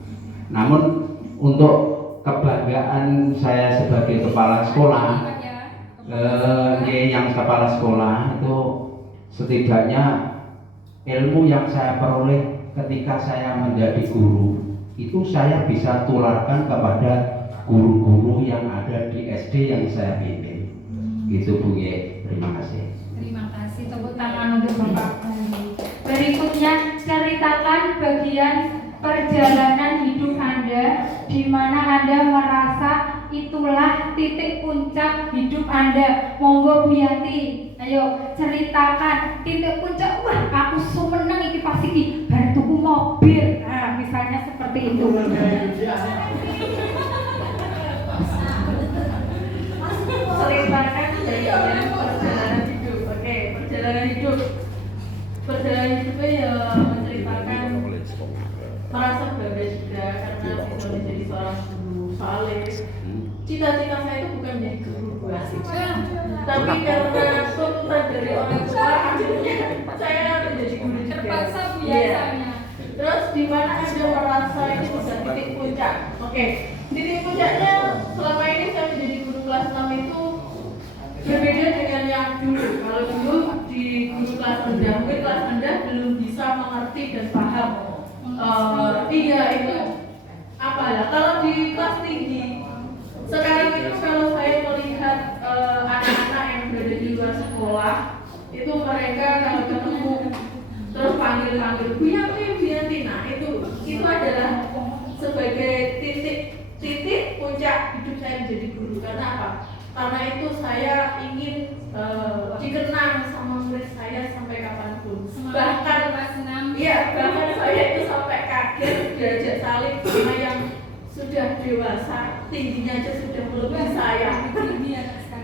Namun untuk kebanggaan saya sebagai kepala sekolah, yang kepala sekolah itu setidaknya ilmu yang saya peroleh ketika saya menjadi guru itu saya bisa tularkan kepada guru-guru yang ada di SD yang saya pimpin. Gitu Bu Ye, terima kasih. Terima kasih, tepuk tangan untuk Bapak. Berikutnya, ceritakan bagian perjalanan hidup Anda di mana Anda merasa itulah titik puncak hidup Anda. Monggo Bu Yanti, ayo ceritakan titik puncak. Wah, aku sumeneng iki pas iki bar tuku mobil. Nah, misalnya seperti itu. Ceritakan dari perjalanan hidup. Oke, perjalanan hidup itu ya menceritakan merasa bangga juga karena bisa menjadi seorang guru. Soalnya cita-cita saya itu bukan menjadi guru tapi karena tuntutan dari orang tua akhirnya saya menjadi guru juga. Terpaksa Iya. biasanya. Terus di mana Anda merasa ini sudah titik puncak? Oke, titik puncaknya selama ini saya menjadi guru kelas 6 itu berbeda dengan yang dulu. Kalau dulu di guru kelas rendah, mungkin kelas rendah belum bisa mengerti dan paham. Iya itu apa ya? Kalau di kelas tinggi sekarang itu kalau saya melihat anak-anak yang berada di luar sekolah itu mereka kalau ketemu terus panggil Bu Yanti, nah itu adalah sebagai titik puncak hidup saya menjadi guru. Karena apa? Karena itu saya ingin dikenang sama murid saya sampai kapanpun. Bahkan saya itu sampai kaget diajak salib sama yang sudah dewasa, tingginya aja sudah melebihi saya.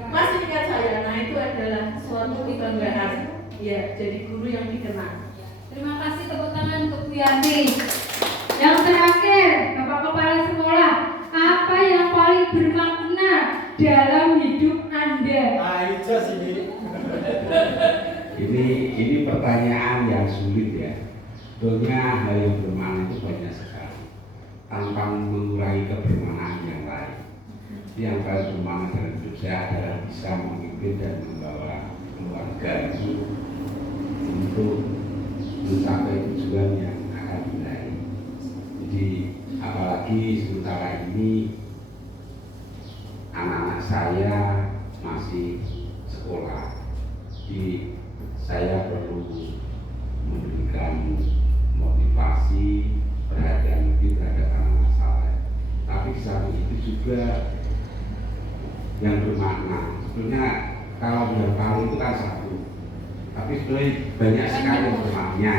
Masih ingat saya. Nah itu adalah suatu kebanggaan. Ya, jadi guru yang dikenang. Terima kasih, tepuk tangan untuk Bu Yanti. Yang terakhir, Bapak Kepala Sekolah, apa yang paling bermakna dalam hidup Anda? Ini pertanyaan yang sulit ya. Sebetulnya hal yang bermakna itu banyak sekali tanpa mengurangi kebermaknaan yang lain. Yang paling bermakna dalam hidup saya adalah bisa memimpin dan membawa keluarga itu untuk mencapai tujuan yang akan diraih. Jadi apalagi sementara ini anak-anak saya masih sekolah, jadi saya perlu memberikan motivasi, perhatian lebih terhadap anak-anak saya. Tapi samping itu juga yang bermakna. Sebetulnya kalau berpaling itu kan satu, tapi sebenarnya banyak sekali bermaknanya.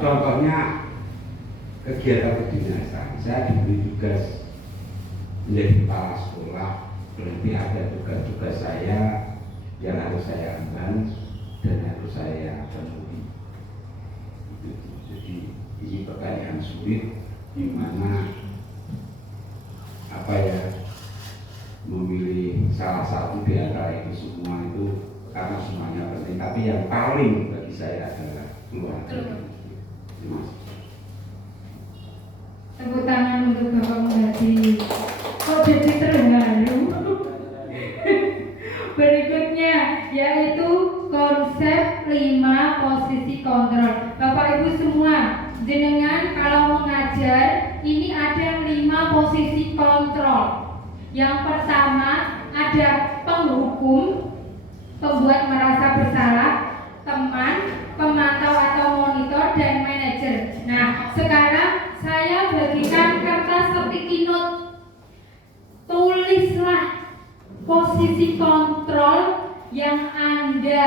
Contohnya kegiatan kedinasan. Saya diberi tugas menjadi kepala sekolah, berarti ada tugas-tugas saya yang harus saya emban dan harus saya penuhi. Jadi ini pertanyaan sulit di mana memilih salah satu di antara itu semua itu karena semuanya penting. Tapi yang paling bagi saya adalah keluarga. Terima kasih. Tepuk tangan untuk Bapak Muhadi. Kok jadi terharu? Berikutnya yaitu konsep 5 posisi kontrol. Bapak Ibu semua, jenengan kalau mengajar ini ada 5 posisi kontrol. Yang pertama ada penghukum, pembuat merasa bersalah, teman, pemantau atau monitor, dan manajer. Nah, sekarang saya bagikan kertas sticky note. Tulislah posisi kontrol yang Anda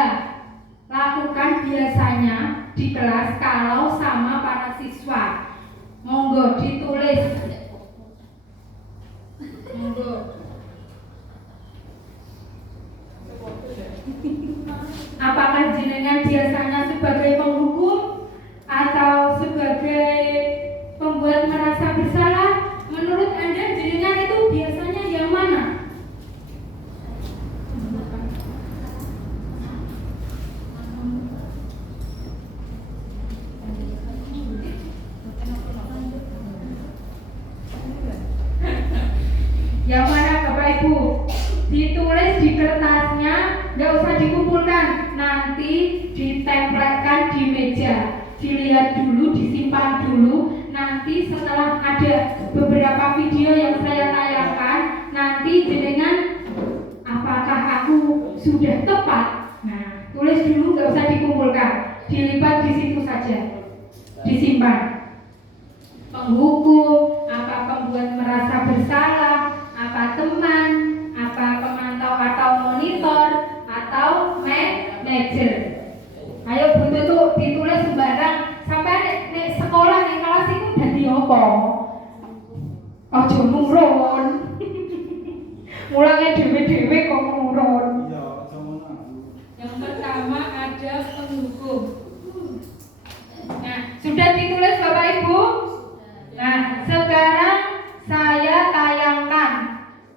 lakukan biasanya di kelas kalau sama para siswa. Monggo ditulis. Monggo. Apakah jenengan biasanya sebagai penghukum atau sebagai pembuat merasa bersalah? Menurut Anda jenengan itu biasanya yang mana? Yang mana Bapak Ibu? Ditulis di kertasnya, nggak usah dikumpulkan, nanti ditempelkan di meja, dilihat dulu, disimpan dulu. Nanti setelah ada beberapa video yang saya tayangkan, nanti jenengan apakah aku sudah tepat? Nah, tulis dulu, nggak usah dikumpulkan, dilipat di situ saja, disimpan. Penghukum, apa pembuat merasa bersalah, apa teman, nejer. Ayo butuh tuh ditulis sembarang sampai nek sekolah nek kelas iku dadi apa? Aja nurun. Mulange dhewe-dhewe kok nurun. Yang pertama ada penghukum. Nah, sudah ditulis Bapak Ibu? Nah, sekarang saya tayangkan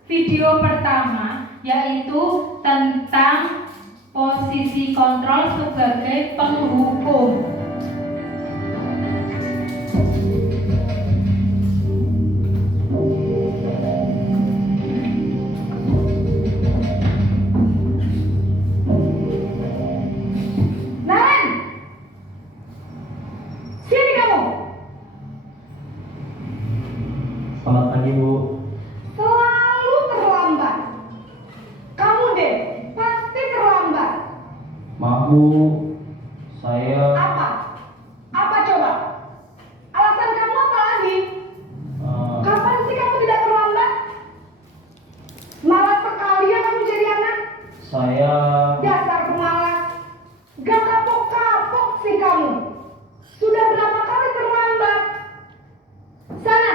video pertama yaitu tentang posisi kontrol sebagai penghukum. Selamat pagi, Bu. Selalu terlambat. Kamu deh, pasti terlambat. Maaf, Bu. Saya Apa? Apa coba? Alasan kamu apa lagi? Kapan sih kamu tidak terlambat? Malas sekali ya kamu jadi anak. saya Dasar pemalas. Gak kapok-kapok sih kamu. Sudah berapa kali terlambat? Sana,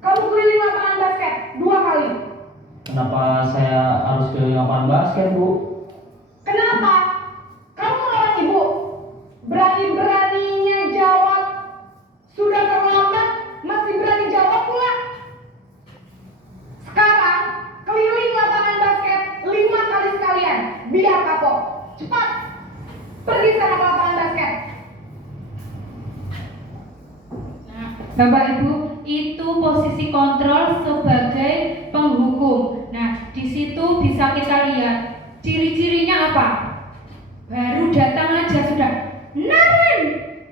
kamu keliling lapangan basket 2 kali. kenapa saya harus ke lapangan basket, Bu? Kenapa? Kamu lawan ibu. Berani-beraninya jawab. Sudah terlambat, masih berani jawab pula. Sekarang, keliling lapangan basket 5 kali sekalian. Biar kapok. Cepat. Pergi sana ke lapangan basket. Nah, Bapak Ibu, itu posisi kontrol sebagai penghukum. Nah, di situ bisa kita lihat ciri-cirinya apa? Baru datang aja sudah Naren.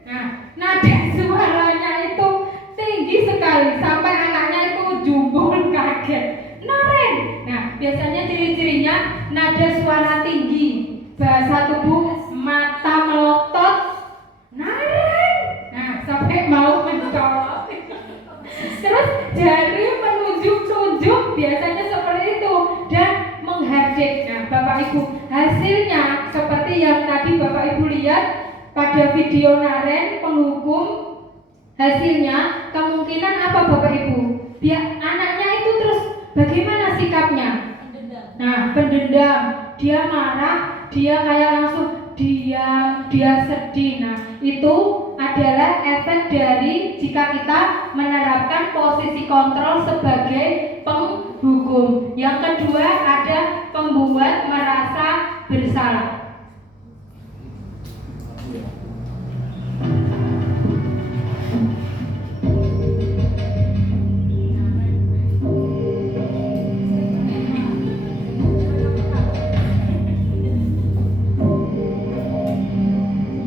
Nah, nada suaranya itu tinggi sekali sampai anaknya itu jumbul kaget. Naren. Nah, biasanya ciri-cirinya nada suara tinggi, bahasa tubuh, mata melotot. Naren. Nah, sampai mau mencolok. Terus jari menunjuk-tunjuk biasanya seperti itu dan menghardik. Nah, Bapak Ibu, hasilnya seperti yang tadi Bapak Ibu lihat pada video Naren penghukum. Hasilnya kemungkinan apa Bapak Ibu? Biar anaknya itu terus bagaimana sikapnya? Nah, pendendam, dia marah, dia kayak langsung diam, dia sedih. Nah, itu adalah efek dari jika kita menerapkan posisi kontrol sebagai penghukum. Yang kedua ada pembuat merasa bersalah.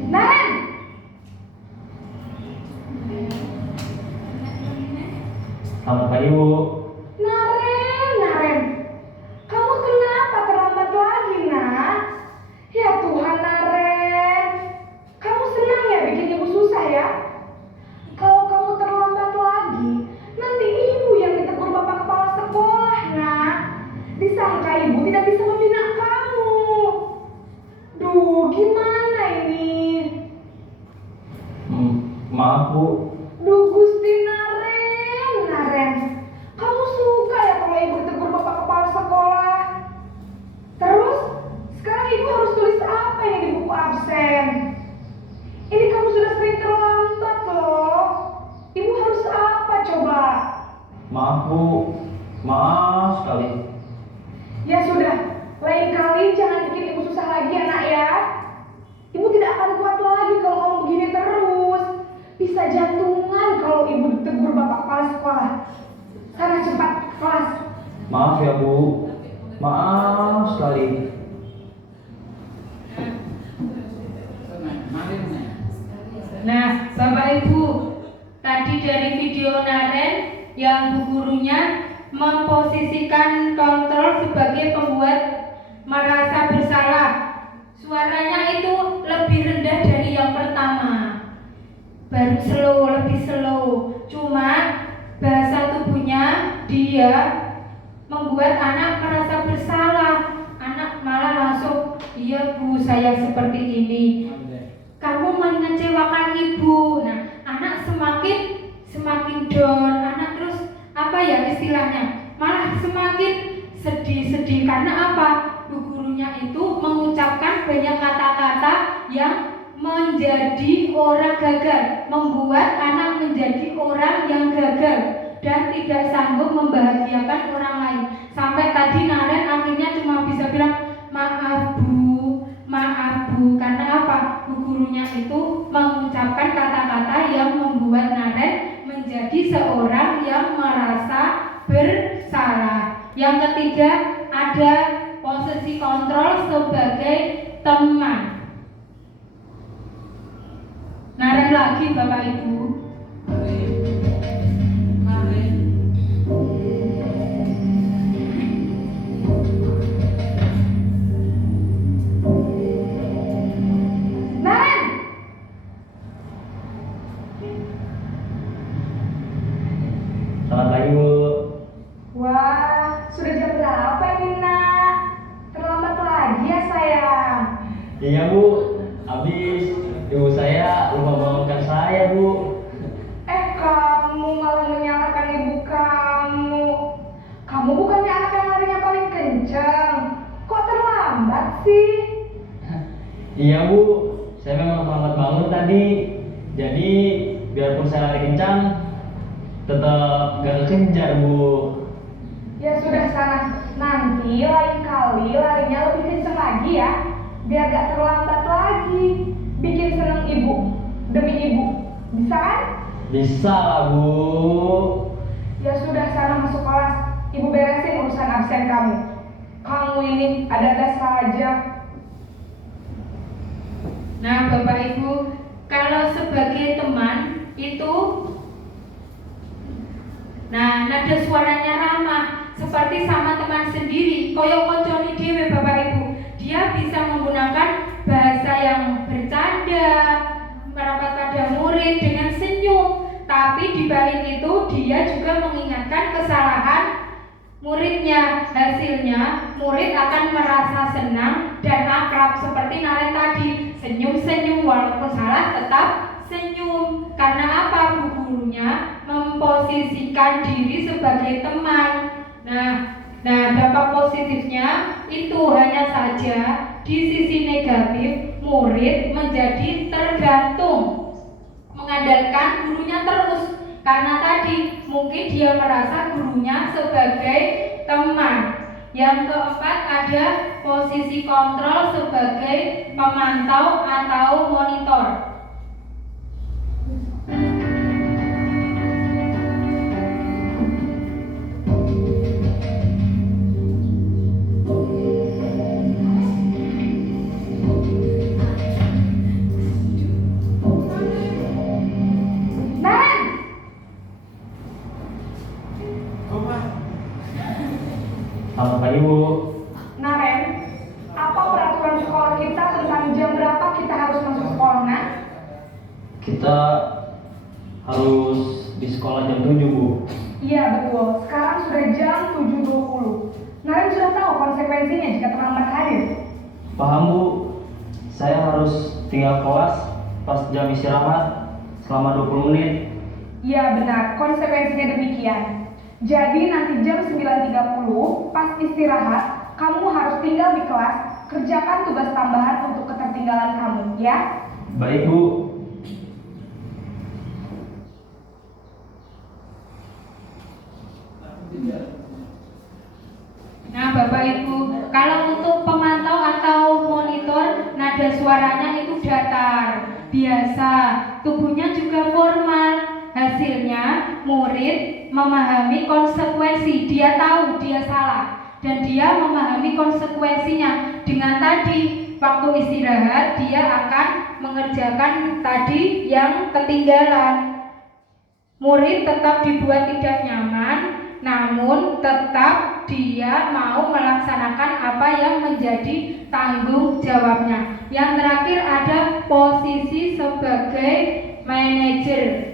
Naren, Selamat pagi, Bu. Naren, kamu kenapa terlambat lagi, nak? Ya Tuhan, Naren, kamu senang ya bikin ibu susah ya? Kalau kamu terlambat lagi, nanti ibu yang ditegur bapak kepala sekolah, nak. Disangka ibu tidak bisa membina kamu. Duh, gimana ini? Maaf, Bu. Duh, Gusti Naren, kamu suka ya kalau ibu ditegur bapak kepala sekolah? Terus, sekarang ibu harus tulis apa ini di buku absen? Ini kamu sudah sering terlambat loh. Ibu harus apa coba? Maaf, Bu. Maaf sekali. Ya sudah, lain kali jangan bikin ibu susah lagi ya nak ya. Ibu tidak akan kuat lagi kalau kamu begini terus. Bisa jantungan kalau ibu ditegur bapak kepala sekolah. Sana cepat ke kelas. Maaf ya, Bu. Maaf sekali. Nah, Bapak Ibu, tadi dari video Naren yang bu gurunya memposisikan kontrol sebagai pembuat merasa bersalah. Suaranya itu lebih rendah dari yang pertama. Baru slow, lebih slow. Cuma bahasa tubuhnya dia membuat anak merasa bersalah. Anak malah langsung Iya Bu, saya seperti ini. Kamu mengecewakan ibu. Nah, anak semakin down, anak terus apa ya istilahnya, malah semakin sedih karena apa? Bu gurunya itu mengucapkan banyak kata-kata yang menjadi orang gagal, membuat anak menjadi orang yang gagal dan tidak sanggup membahagiakan orang lain. Sampai tadi Naren akhirnya cuma bisa bilang maaf Bu, karena apa? Bu gurunya itu mengucapkan kata-kata yang membuat Naren menjadi seorang yang merasa bersalah. Yang ketiga, ada posisi kontrol sebagai teman. Naren lagi Bapak Ibu. Selamat pagi Bu. Wah, sudah jam berapa ini nak? Terlambat lagi ya sayang. Iya Bu, habis ibu saya lupa bangunkan saya Bu. Kamu malah menyalahkan ibu kamu. Kamu bukannya anak yang larinya paling kencang. Kok terlambat sih? Iya Bu, saya memang terlambat bangun tadi. Jadi biarpun saya lari kencang, tetap gak kekejar Bu. Ya sudah sana, nanti lain kali larinya lebih kencang lagi ya, biar gak terlambat lagi. Bikin seneng ibu, demi ibu, bisa kan? Bisa lah Bu. Ya sudah sana masuk kelas, ibu beresin urusan absen kamu. Kamu ini ada-ada saja. Nah Bapak Ibu, kalau sebagai teman itu, nah nada suaranya ramah seperti sama teman sendiri, koyo konconi dhewe Bapak Ibu. Dia bisa menggunakan bahasa yang bercanda, merapat pada murid dengan senyum. Tapi dibalik itu dia juga mengingatkan kesalahan muridnya. Hasilnya murid akan merasa senang dan akrab seperti Naren tadi. Senyum-senyum walaupun salah tetap senyum. Karena apa? Bu gurunya memposisikan diri sebagai teman. Nah, dampak positifnya itu hanya saja di sisi negatif murid menjadi tergantung, mengandalkan gurunya terus. Karena tadi mungkin dia merasa gurunya sebagai teman. Yang keempat ada posisi kontrol sebagai pemantau atau monitor. Selamat pagi Bu. Naren, apa peraturan sekolah kita tentang jam berapa kita harus masuk sekolah, Nak? Kita harus di sekolah jam 7 Bu. Iya betul, sekarang sudah jam 7.20. Naren sudah tahu konsekuensinya jika terlambat hadir. Paham Bu, saya harus tinggal kelas pas jam istirahat selama 20 menit. Iya benar, konsekuensinya demikian. Jadi nanti jam 9.30 pas istirahat, kamu harus tinggal di kelas, kerjakan tugas tambahan untuk ketertinggalan kamu, ya? Baik Bu. Nah Bapak Ibu, kalau untuk pemantau atau monitor, nada suaranya itu datar, biasa, tubuhnya juga formal. Hasilnya murid memahami konsekuensi, dia tahu dia salah dan dia memahami konsekuensinya. Dengan tadi waktu istirahat dia akan mengerjakan tadi yang ketinggalan. Murid tetap dibuat tidak nyaman, namun tetap dia mau melaksanakan apa yang menjadi tanggung jawabnya. Yang terakhir ada posisi sebagai manajer.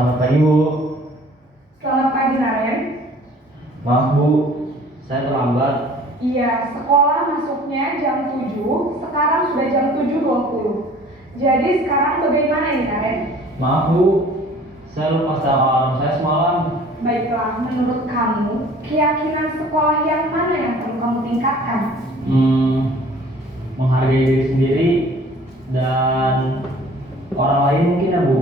Selamat pagi Bu. Selamat pagi Naren. Maaf Bu, saya terlambat. Iya, sekolah masuknya jam 7, sekarang sudah jam 7.20. Jadi sekarang bagaimana ini Naren? Maaf Bu, saya lupa setel alarm saya semalam. Baiklah, menurut kamu, keyakinan sekolah yang mana yang perlu kamu tingkatkan? Menghargai diri sendiri dan orang lain mungkin ya Bu.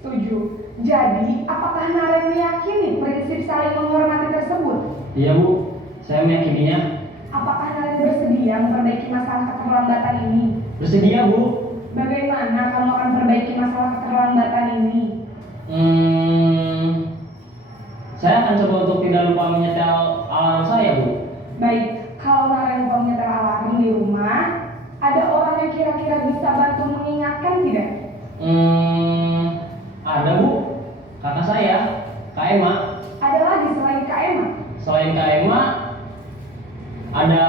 Setuju. Jadi, apakah Naren meyakini prinsip saling menghormati tersebut? Iya Bu, saya meyakininya. Apakah Naren bersedia memperbaiki masalah keterlambatan ini? Bersedia Bu. Bagaimana kamu akan perbaiki masalah keterlambatan ini? Saya akan coba untuk tidak lupa menyetel alarm saya Bu. Baik, kalau Naren lupa menyetel alarm di rumah, ada orang yang kira-kira bisa bantu mengingatkan tidak? Ada Bu, kakak saya, Kak Emma. Ada lagi selain Kak Emma? Selain Kak Emma, ada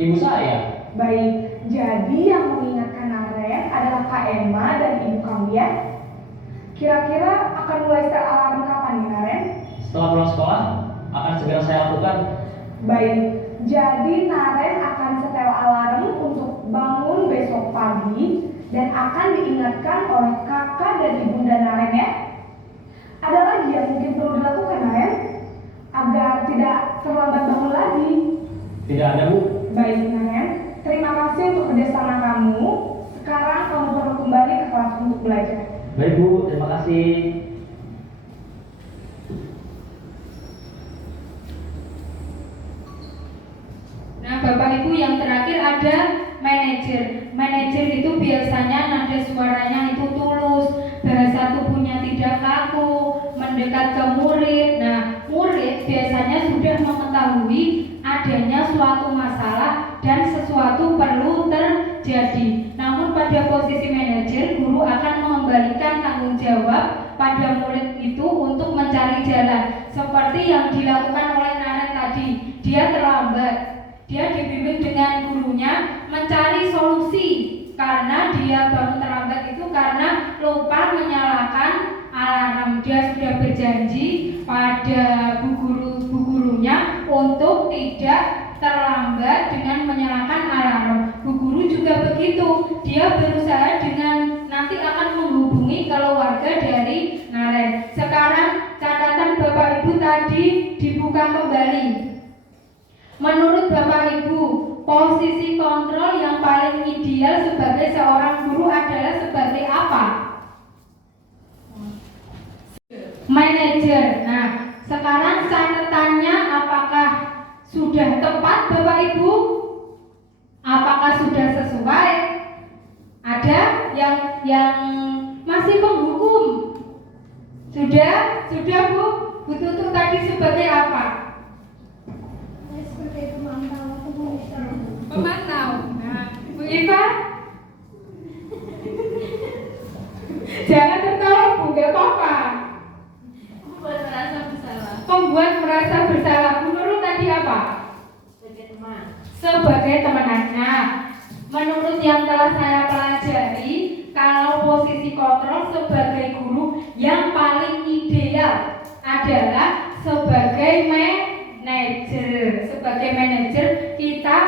ibu saya. Baik, jadi yang mengingatkan Naren adalah Kak Emma dan ibu kamu ya? Kira-kira akan mulai setel alarm kapan nih Naren? Setelah pulang sekolah, akan segera saya lakukan. Baik, jadi Naren akan setel alarm untuk bangun besok pagi dan akan diingatkan oleh kakak dan ibunda Naren ya. Ada lagi yang mungkin perlu dilakukan Naren agar tidak terlambat bangun lagi? Tidak ada Bu. Baik Naren, terima kasih untuk kerjasama kamu. Sekarang kamu perlu kembali ke kelas untuk belajar. Baik Bu, terima kasih. Nah, Bapak Ibu, yang terakhir ada manajer. Manajer itu biasanya nada suaranya itu tulus, bahasa tubuhnya tidak kaku, mendekat ke murid. Nah, murid biasanya sudah mengetahui adanya suatu masalah dan sesuatu perlu terjadi. Namun pada posisi manajer, guru akan mengembalikan tanggung jawab pada murid itu untuk mencari jalan. Seperti yang dilakukan oleh Naren tadi, dia terlambat. Dia dibimbing dengan gurunya mencari solusi karena dia bangun terlambat itu karena lupa menyalakan alarm. Dia sudah berjanji pada bu gurunya untuk tidak terlambat dengan menyalakan alarm. Bu guru juga begitu. Dia berusaha dengan nanti akan menghubungi keluarga dari Naren. Sekarang catatan Bapak Ibu tadi dibuka kembali. Menurut Bapak Ibu, posisi kontrol yang paling ideal sebagai seorang guru adalah seperti apa? Manajer. Nah, sekarang catatannya apakah sudah tepat Bapak Ibu? Apakah sudah sesuai? Ada yang masih penghukum? Sudah Bu? Bu Tutu tadi sebagai apa? Sebagai Pemantau. Nah, Bu Iva, jangan tertawa Bu, gak apa-apa. Membuat merasa bersalah. Membuat merasa bersalah. Bu Nurul tadi apa? Sebagai teman. Sebagai teman. Nah, menurut yang telah saya pelajari, kalau posisi kontrol sebagai guru yang paling ideal adalah sebagai manajer. Sebagai manajer kita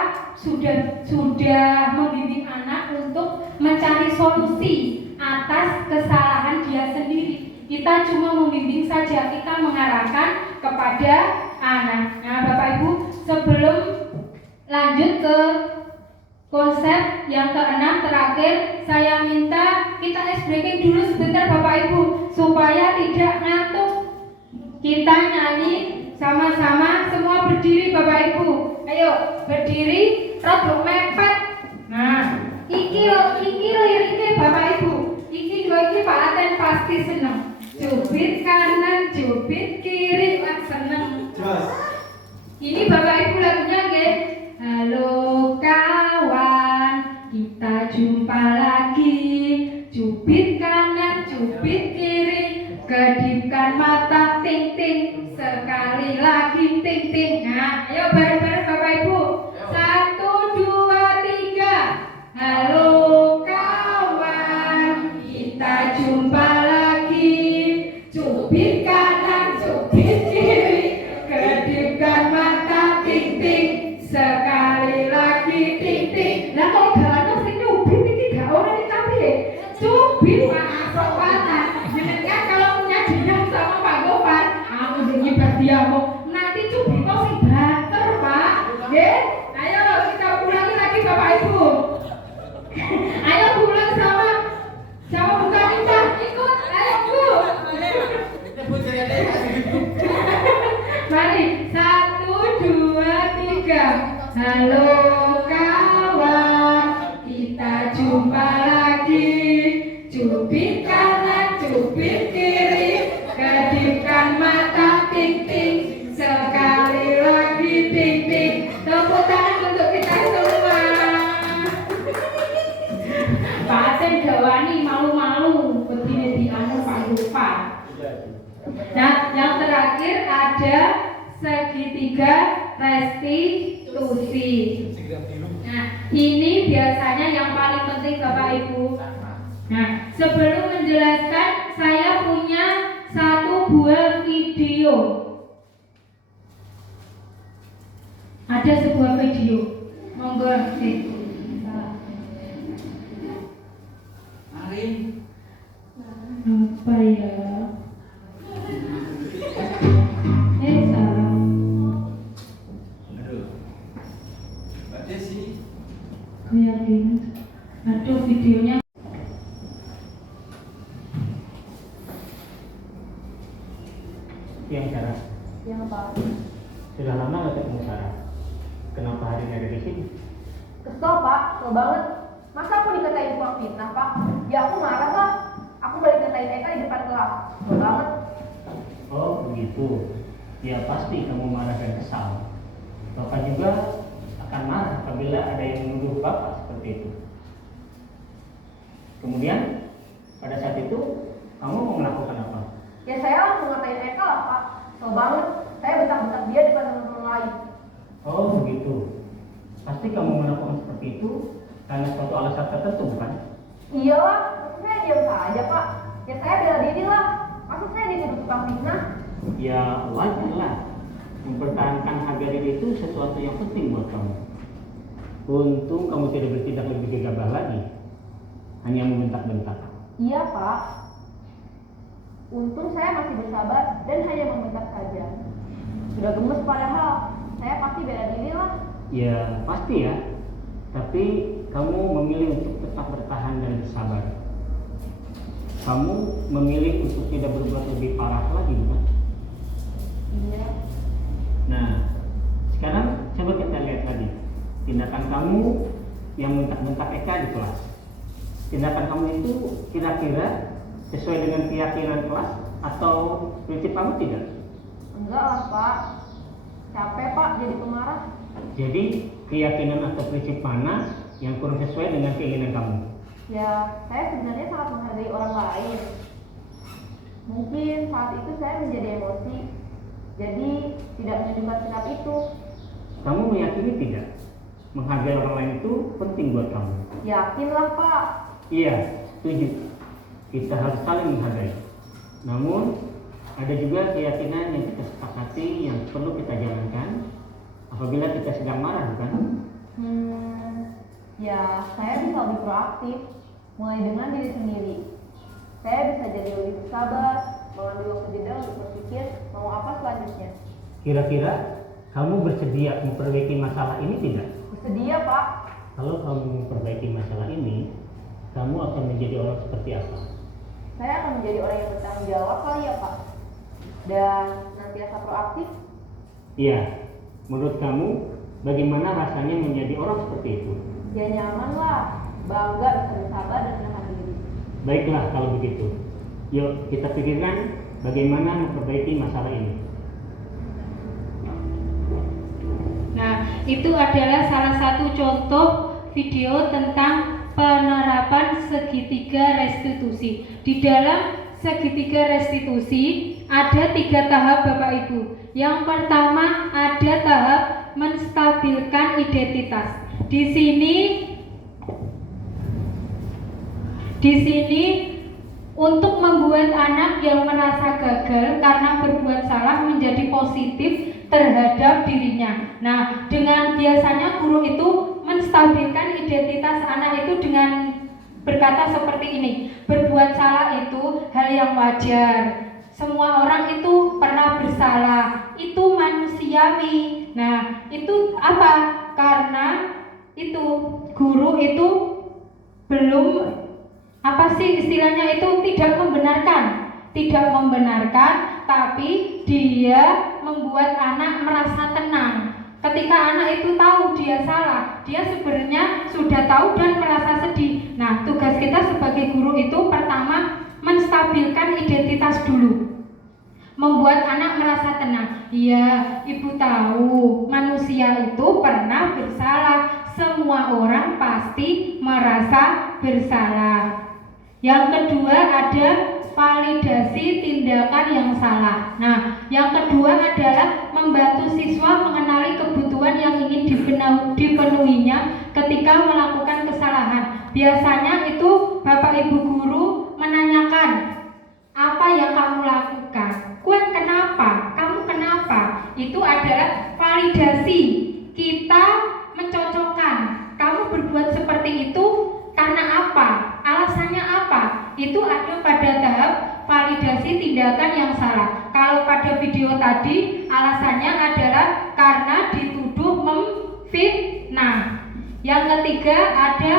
sudah membimbing anak untuk mencari solusi atas kesalahan dia sendiri. Kita cuma membimbing saja, kita mengarahkan kepada anak. Nah, Bapak Ibu, sebelum lanjut ke konsep yang keenam terakhir, saya minta kita ice breaking dulu sebentar Bapak Ibu supaya tidak ngantuk. Kita nyanyi sama-sama, semua berdiri Bapak Ibu. Ayo berdiri, rodok mepet. Nah, iki liriknya Bapak Ibu. Iki Pak Aten pasti seneng. Jubit kanan, jubit kiri, wah seneng. Ini Bapak Ibu lagunya nggih. Halo kawan, kita jumpa lagi. Jubit kanan, jubit kiri, kedipkan mata ting ting. Sekali lagi ting ting. Nah, ayo bareng-bareng Bapak Ibu. 1, 2, 3. Halo kawan, kita jumpa lagi. halo kawan, kita jumpa lagi. Cubit kanan, cubit kiri, kedipkan mata ting ting, sekali lagi ting ting. Tepuk tangan untuk kita semua. Pak Aten Dawani malu-malu begini di anu Pak Lupa. Nah, yang terakhir ada segitiga restitusi. Nah, ini biasanya yang paling penting Bapak Ibu. Nah, sebelum menjelaskan, saya punya satu buah video. Ada sebuah video. Monggo. Arin. Apa ya? Salah. Aduh. Mbak Desi. Aku yakin. Aduh, videonya. Yang Sarah, Yang apa? sudah lama nggak ketemu Sarah. Kenapa hari ini ada di sini? Kesel Pak, kesel banget. Masa aku dikatain tukang fitnah Pak? Ya aku marah lah. Aku balik ngatain Eka di depan kelas. Kesel banget. Oh begitu. Ya pasti kamu marah dan kesal. Bapak juga akan marah apabila ada yang menuduh Bapak seperti itu. Kemudian pada saat itu kamu mau melakukan apa? Ya saya langsung ngatain Eka lah Pak. Kesel banget. Saya bentak-bentak dia di depan teman-teman lain. Oh begitu. Pasti kamu melakukan seperti itu karena suatu alasan tertentu bukan? Iyalah, maksud saya diam saja Pak. Ya saya bela diri lah. Maksud saya dituduh tukang fitnah. Ya wajarlah. Mempertahankan harga diri itu sesuatu yang penting buat kamu. Untung kamu tidak bertindak lebih gegabah lagi, hanya membentak-bentak. Iya Pak. Untung saya masih bersabar dan hanya membentak saja. Sudah gemes padahal. Saya pasti bela diri lah. Ya pasti ya. Tapi kamu memilih untuk tetap bertahan dan bersabar. Kamu memilih untuk tidak berbuat lebih parah lagi, bukan? Iya. Nah, sekarang coba kita lihat lagi tindakan kamu yang bentak-bentak Eka di kelas. Tindakan kamu itu kira-kira sesuai dengan keyakinan kelas atau prinsip kamu tidak? Enggak lah Pak. Capek Pak jadi pemarah. Jadi keyakinan atau prinsip mana yang kurang sesuai dengan keinginan kamu? Ya, saya sebenarnya sangat menghargai orang lain. Mungkin saat itu saya menjadi emosi. Jadi tidak menunjukkan sikap itu. Kamu meyakini tidak? Menghargai orang lain itu penting buat kamu. Yakinlah Pak. Iya, setuju. Kita harus saling menghargai. Namun ada juga keyakinan yang kita sepakati yang perlu kita jalankan apabila kita sedang marah, bukan? Ya saya bisa lebih proaktif, mulai dengan diri sendiri. Saya bisa jadi lebih bersabar, mengambil waktu jeda untuk berpikir mau apa selanjutnya. Kira-kira kamu bersedia memperbaiki masalah ini tidak? Bersedia Pak. Kalau kamu memperbaiki masalah ini, kamu akan menjadi orang seperti apa? Saya akan menjadi orang yang bertanggung jawab kali ya Pak. Dan senantiasa proaktif. Iya, menurut kamu bagaimana rasanya menjadi orang seperti itu? Ya nyaman lah, bangga bisa bersabar dan menahan diri. Baiklah kalau begitu. Yuk kita pikirkan bagaimana memperbaiki masalah ini. Nah, itu adalah salah satu contoh video tentang penerapan segitiga restitusi. Di dalam segitiga restitusi ada 3 tahap Bapak Ibu. Yang pertama ada tahap menstabilkan identitas. Di sini untuk membuat anak yang merasa gagal karena berbuat salah menjadi positif terhadap dirinya. Nah, dengan biasanya guru itu menstabilkan identitas anak itu dengan berkata seperti ini, berbuat salah itu hal yang wajar. Semua orang itu pernah bersalah, itu manusiawi. Nah, itu apa? Karena itu guru itu belum apa sih istilahnya itu tidak membenarkan, tapi dia membuat anak merasa tenang Ketika anak itu tahu dia salah, dia sebenarnya sudah tahu dan merasa sedih. Nah, tugas kita sebagai guru itu pertama menstabilkan identitas dulu, membuat anak merasa tenang. Iya, ibu tahu manusia itu pernah bersalah. Semua orang pasti merasa bersalah. Yang kedua ada validasi tindakan yang salah. Nah, yang kedua adalah membantu siswa mengenali kebutuhan yang ingin dipenuhinya ketika melakukan kesalahan. Biasanya itu Bapak Ibu guru menanyakan, apa yang kamu lakukan? Kuat kenapa? Kamu kenapa? Itu adalah validasi. Kita mencocokkan. Kamu berbuat seperti itu karena apa? Alasannya apa? Itu ada pada tahap validasi tindakan yang salah. Kalau pada video tadi alasannya adalah karena dituduh memfitnah. Yang ketiga ada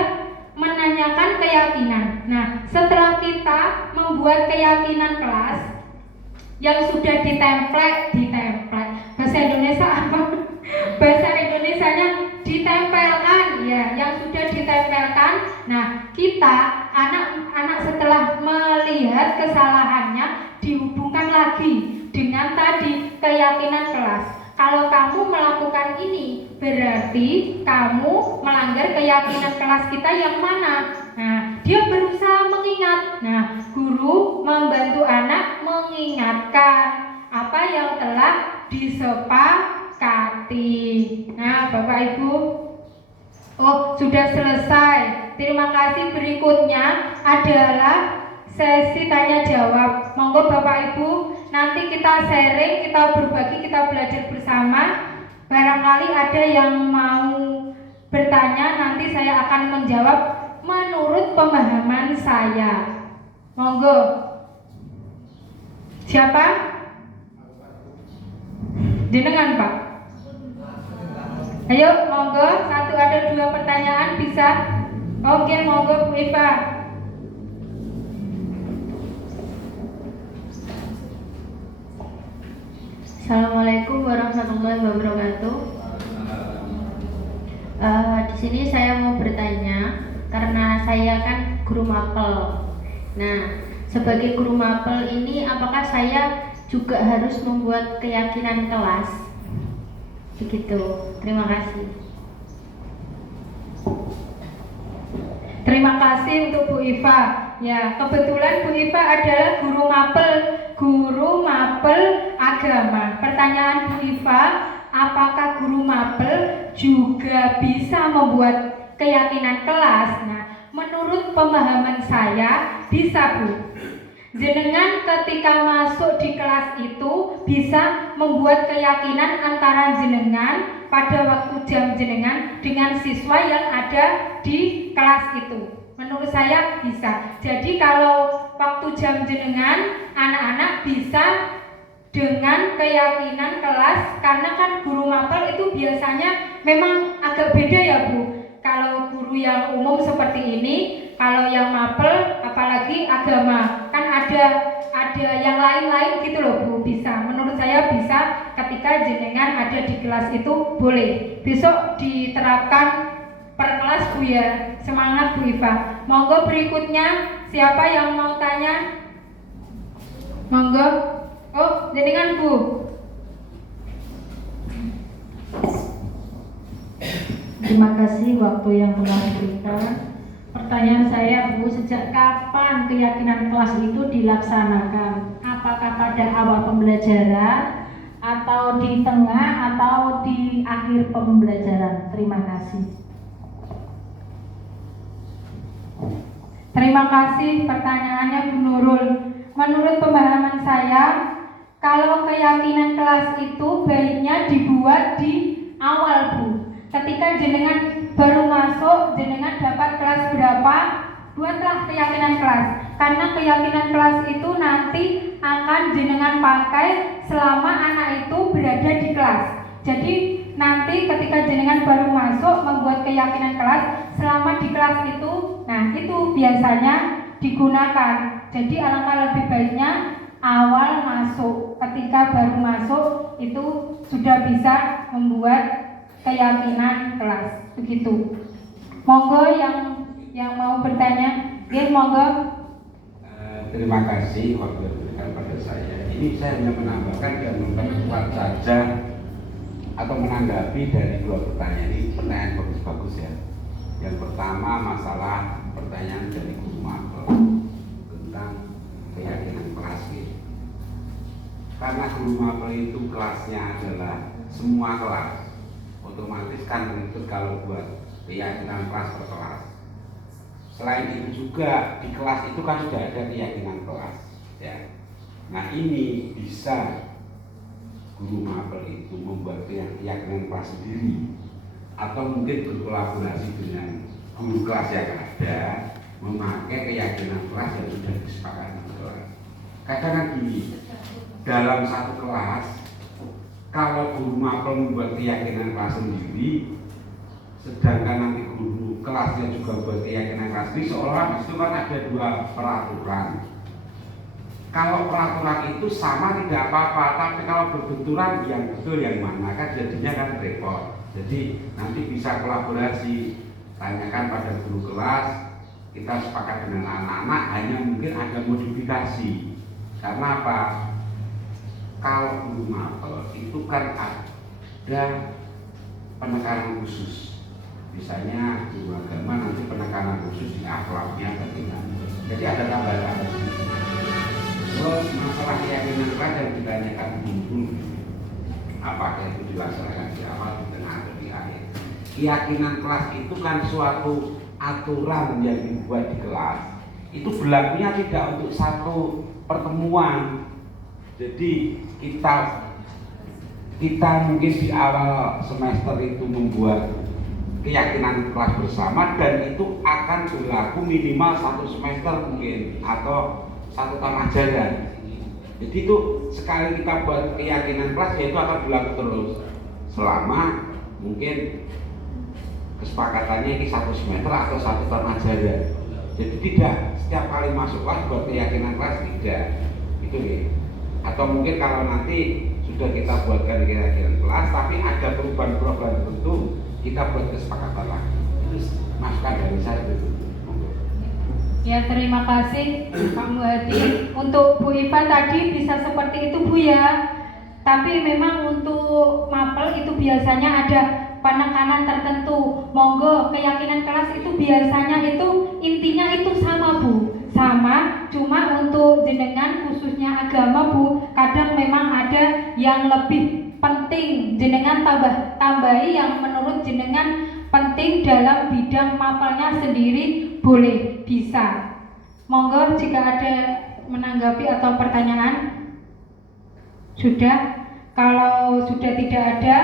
menanyakan keyakinan. Nah, setelah kita membuat keyakinan kelas yang sudah ditemplate, bahasa Indonesia apa? Bahasa Indonesianya ditempelkan, ya, yang sudah ditempelkan. Nah, kita anak-anak setelah melihat kesalahannya dihubungkan lagi dengan tadi keyakinan kelas. Kalau kamu melakukan ini, berarti kamu melanggar keyakinan kelas kita yang mana? Nah, dia berusaha mengingat. Nah, guru membantu anak mengingatkan apa yang telah disepakati. Nah, Bapak Ibu, oh, sudah selesai. Terima kasih. Berikutnya adalah sesi tanya jawab. Monggo Bapak Ibu, nanti kita sharing, kita berbagi, kita belajar bersama. Barangkali ada yang mau bertanya, nanti saya akan menjawab menurut pemahaman saya. Monggo. Siapa? Jenengan, Pak. Ayo, monggo. Satu ada dua pertanyaan bisa. Oke, monggo Bu Eva. Assalamualaikum warahmatullahi wabarakatuh. Di sini saya mau bertanya karena saya kan guru mapel. Nah, sebagai guru mapel ini apakah saya juga harus membuat keyakinan kelas? Begitu. Terima kasih. Terima kasih untuk Bu Iva. Ya, kebetulan Bu Iva adalah guru mapel agama. Pertanyaan Bu Iva, apakah guru mapel juga bisa membuat keyakinan kelas? Nah, menurut pemahaman saya bisa, Bu. Jenengan ketika masuk di kelas itu bisa membuat keyakinan antara jenengan pada waktu jam jenengan dengan siswa yang ada di kelas itu. Menurut saya bisa. Jadi kalau waktu jam jenengan, anak-anak bisa dengan keyakinan kelas, karena kan guru mapel itu biasanya memang agak beda ya Bu. Kalau guru yang umum seperti ini, kalau yang mapel apalagi agama, kan ada yang lain-lain gitu loh Bu, bisa. Menurut saya bisa ketika jenengan ada di kelas itu boleh. Besok diterapkan per kelas Bu ya. Semangat Bu Iva. Monggo berikutnya siapa yang mau tanya? Monggo. Oh, jenengan Bu. Terima kasih waktu yang telah diberikan. Pertanyaan saya Bu, sejak kapan keyakinan kelas itu dilaksanakan? Apakah pada awal pembelajaran atau di tengah atau di akhir pembelajaran? Terima kasih. Terima kasih pertanyaannya Bu Nurul. Menurut pemahaman saya, kalau keyakinan kelas itu baiknya dibuat di awal Bu. Ketika jenengan baru masuk, jenengan dapat kelas berapa, buatlah keyakinan kelas. Karena keyakinan kelas itu nanti akan jenengan pakai selama anak itu berada di kelas. Jadi nanti ketika jenengan baru masuk membuat keyakinan kelas selama di kelas itu, nah itu biasanya digunakan. Jadi alangkah lebih baiknya awal masuk, ketika baru masuk itu sudah bisa membuat keyakinan kelas. Begitu. Monggo yang mau bertanya, monggo. Terima kasih waktu yang diberikan pada saya. Ini saya hanya menambahkan dan memperkuat saja atau menanggapi dari dua pertanyaan ini. Pertanyaan bagus-bagus ya. Yang pertama masalah pertanyaan dari guru mapel tentang keyakinan kelas gitu. Karena guru mapel itu kelasnya adalah semua kelas, otomatis kan menuntut kalau buat keyakinan kelas per kelas. Selain itu juga di kelas itu kan sudah ada keyakinan kelas ya. Nah ini bisa guru mapel itu membuat keyakinan kelas sendiri atau mungkin berkolaborasi dengan guru kelas yang ada memakai keyakinan kelas yang sudah disepakati di kelas. Kadang kan gini, dalam satu kelas kalau guru mapel membuat keyakinan kelas sendiri, sedangkan nanti guru kelasnya juga buat keyakinan kelas sendiri, seolah itu kan ada dua peraturan. Kalau peraturan itu sama tidak apa-apa, tapi kalau berbenturan yang betul yang mana kan jadinya kan repot. Jadi nanti bisa kolaborasi, tanyakan pada guru kelas, kita sepakat dengan anak-anak, hanya mungkin ada modifikasi. Karena apa? Kalau guru mapel itu kan ada penekanan khusus. Misalnya guru agama nanti penekanan khusus di akhlaknya bagaimana. Jadi ada tambahan. Terus masalah keyakinan kelas yang ditanyakan dulu, apakah itu dilaksanakan di awal, di tengah, atau di akhir. Keyakinan kelas itu kan suatu aturan yang dibuat di kelas. Itu berlakunya tidak untuk satu pertemuan. Jadi kita mungkin di awal semester itu membuat keyakinan kelas bersama dan itu akan berlaku minimal satu semester mungkin atau satu tahun ajaran. Jadi itu sekali kita buat keyakinan kelas ya itu akan berlaku terus selama mungkin kesepakatannya ini satu semester atau satu tahun ajaran. Jadi tidak setiap kali masuk kelas buat keyakinan kelas, tidak itu ya. Atau mungkin kalau nanti sudah kita buatkan keyakinan kelas tapi ada perubahan-perubahan tertentu, kita buat kesepakatan lagi. Terus masukan dari saya itu. Ya, terima kasih Pak Muhadi. Untuk Bu Iva tadi bisa seperti itu Bu ya. Tapi memang untuk mapel itu biasanya ada penekanan tertentu. Monggo, keyakinan kelas itu biasanya itu intinya itu sama Bu. Sama, cuma untuk jenengan khususnya agama Bu, kadang memang ada yang lebih penting jenengan tambahi yang menurut jenengan penting dalam bidang mapelnya sendiri, boleh, bisa. Monggo jika ada menanggapi atau pertanyaan. Sudah? Kalau sudah tidak ada,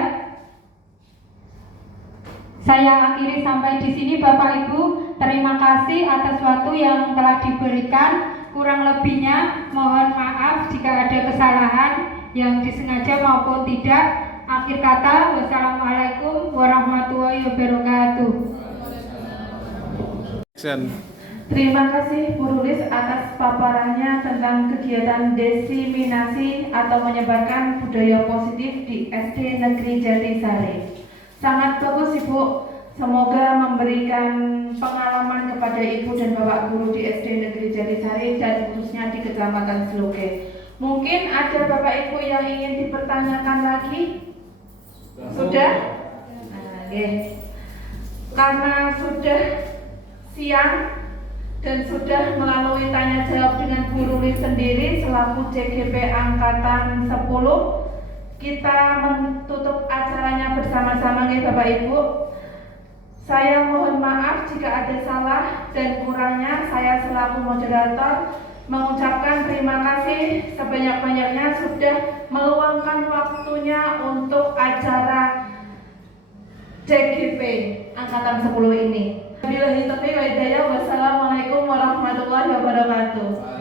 saya akhiri sampai di sini Bapak Ibu. Terima kasih atas waktu yang telah diberikan. Kurang lebihnya mohon maaf jika ada kesalahan yang disengaja maupun tidak. Akhir kata, wassalamualaikum warahmatullahi wabarakatuh. Terima kasih Bu Rulis atas paparannya tentang kegiatan diseminasi atau menyebarkan budaya positif di SD Negeri Jatisari. Sangat bagus Ibu. Semoga memberikan pengalaman kepada Ibu dan Bapak Guru di SD Negeri Jatisari dan khususnya di Kecamatan Seloge. Mungkin ada Bapak Ibu yang ingin dipertanyakan lagi? Sudah? Karena sudah siang dan sudah melalui tanya jawab dengan Bu Rulis sendiri selaku JGP Angkatan 10, kita menutup acaranya bersama-sama nih Bapak Ibu. Saya mohon maaf jika ada salah dan kurangnya. Saya selaku moderator mengucapkan terima kasih sebanyak-banyaknya sudah meluangkan waktunya untuk acara JGP Angkatan 10 ini. Wassalamualaikum warahmatullahi wabarakatuh.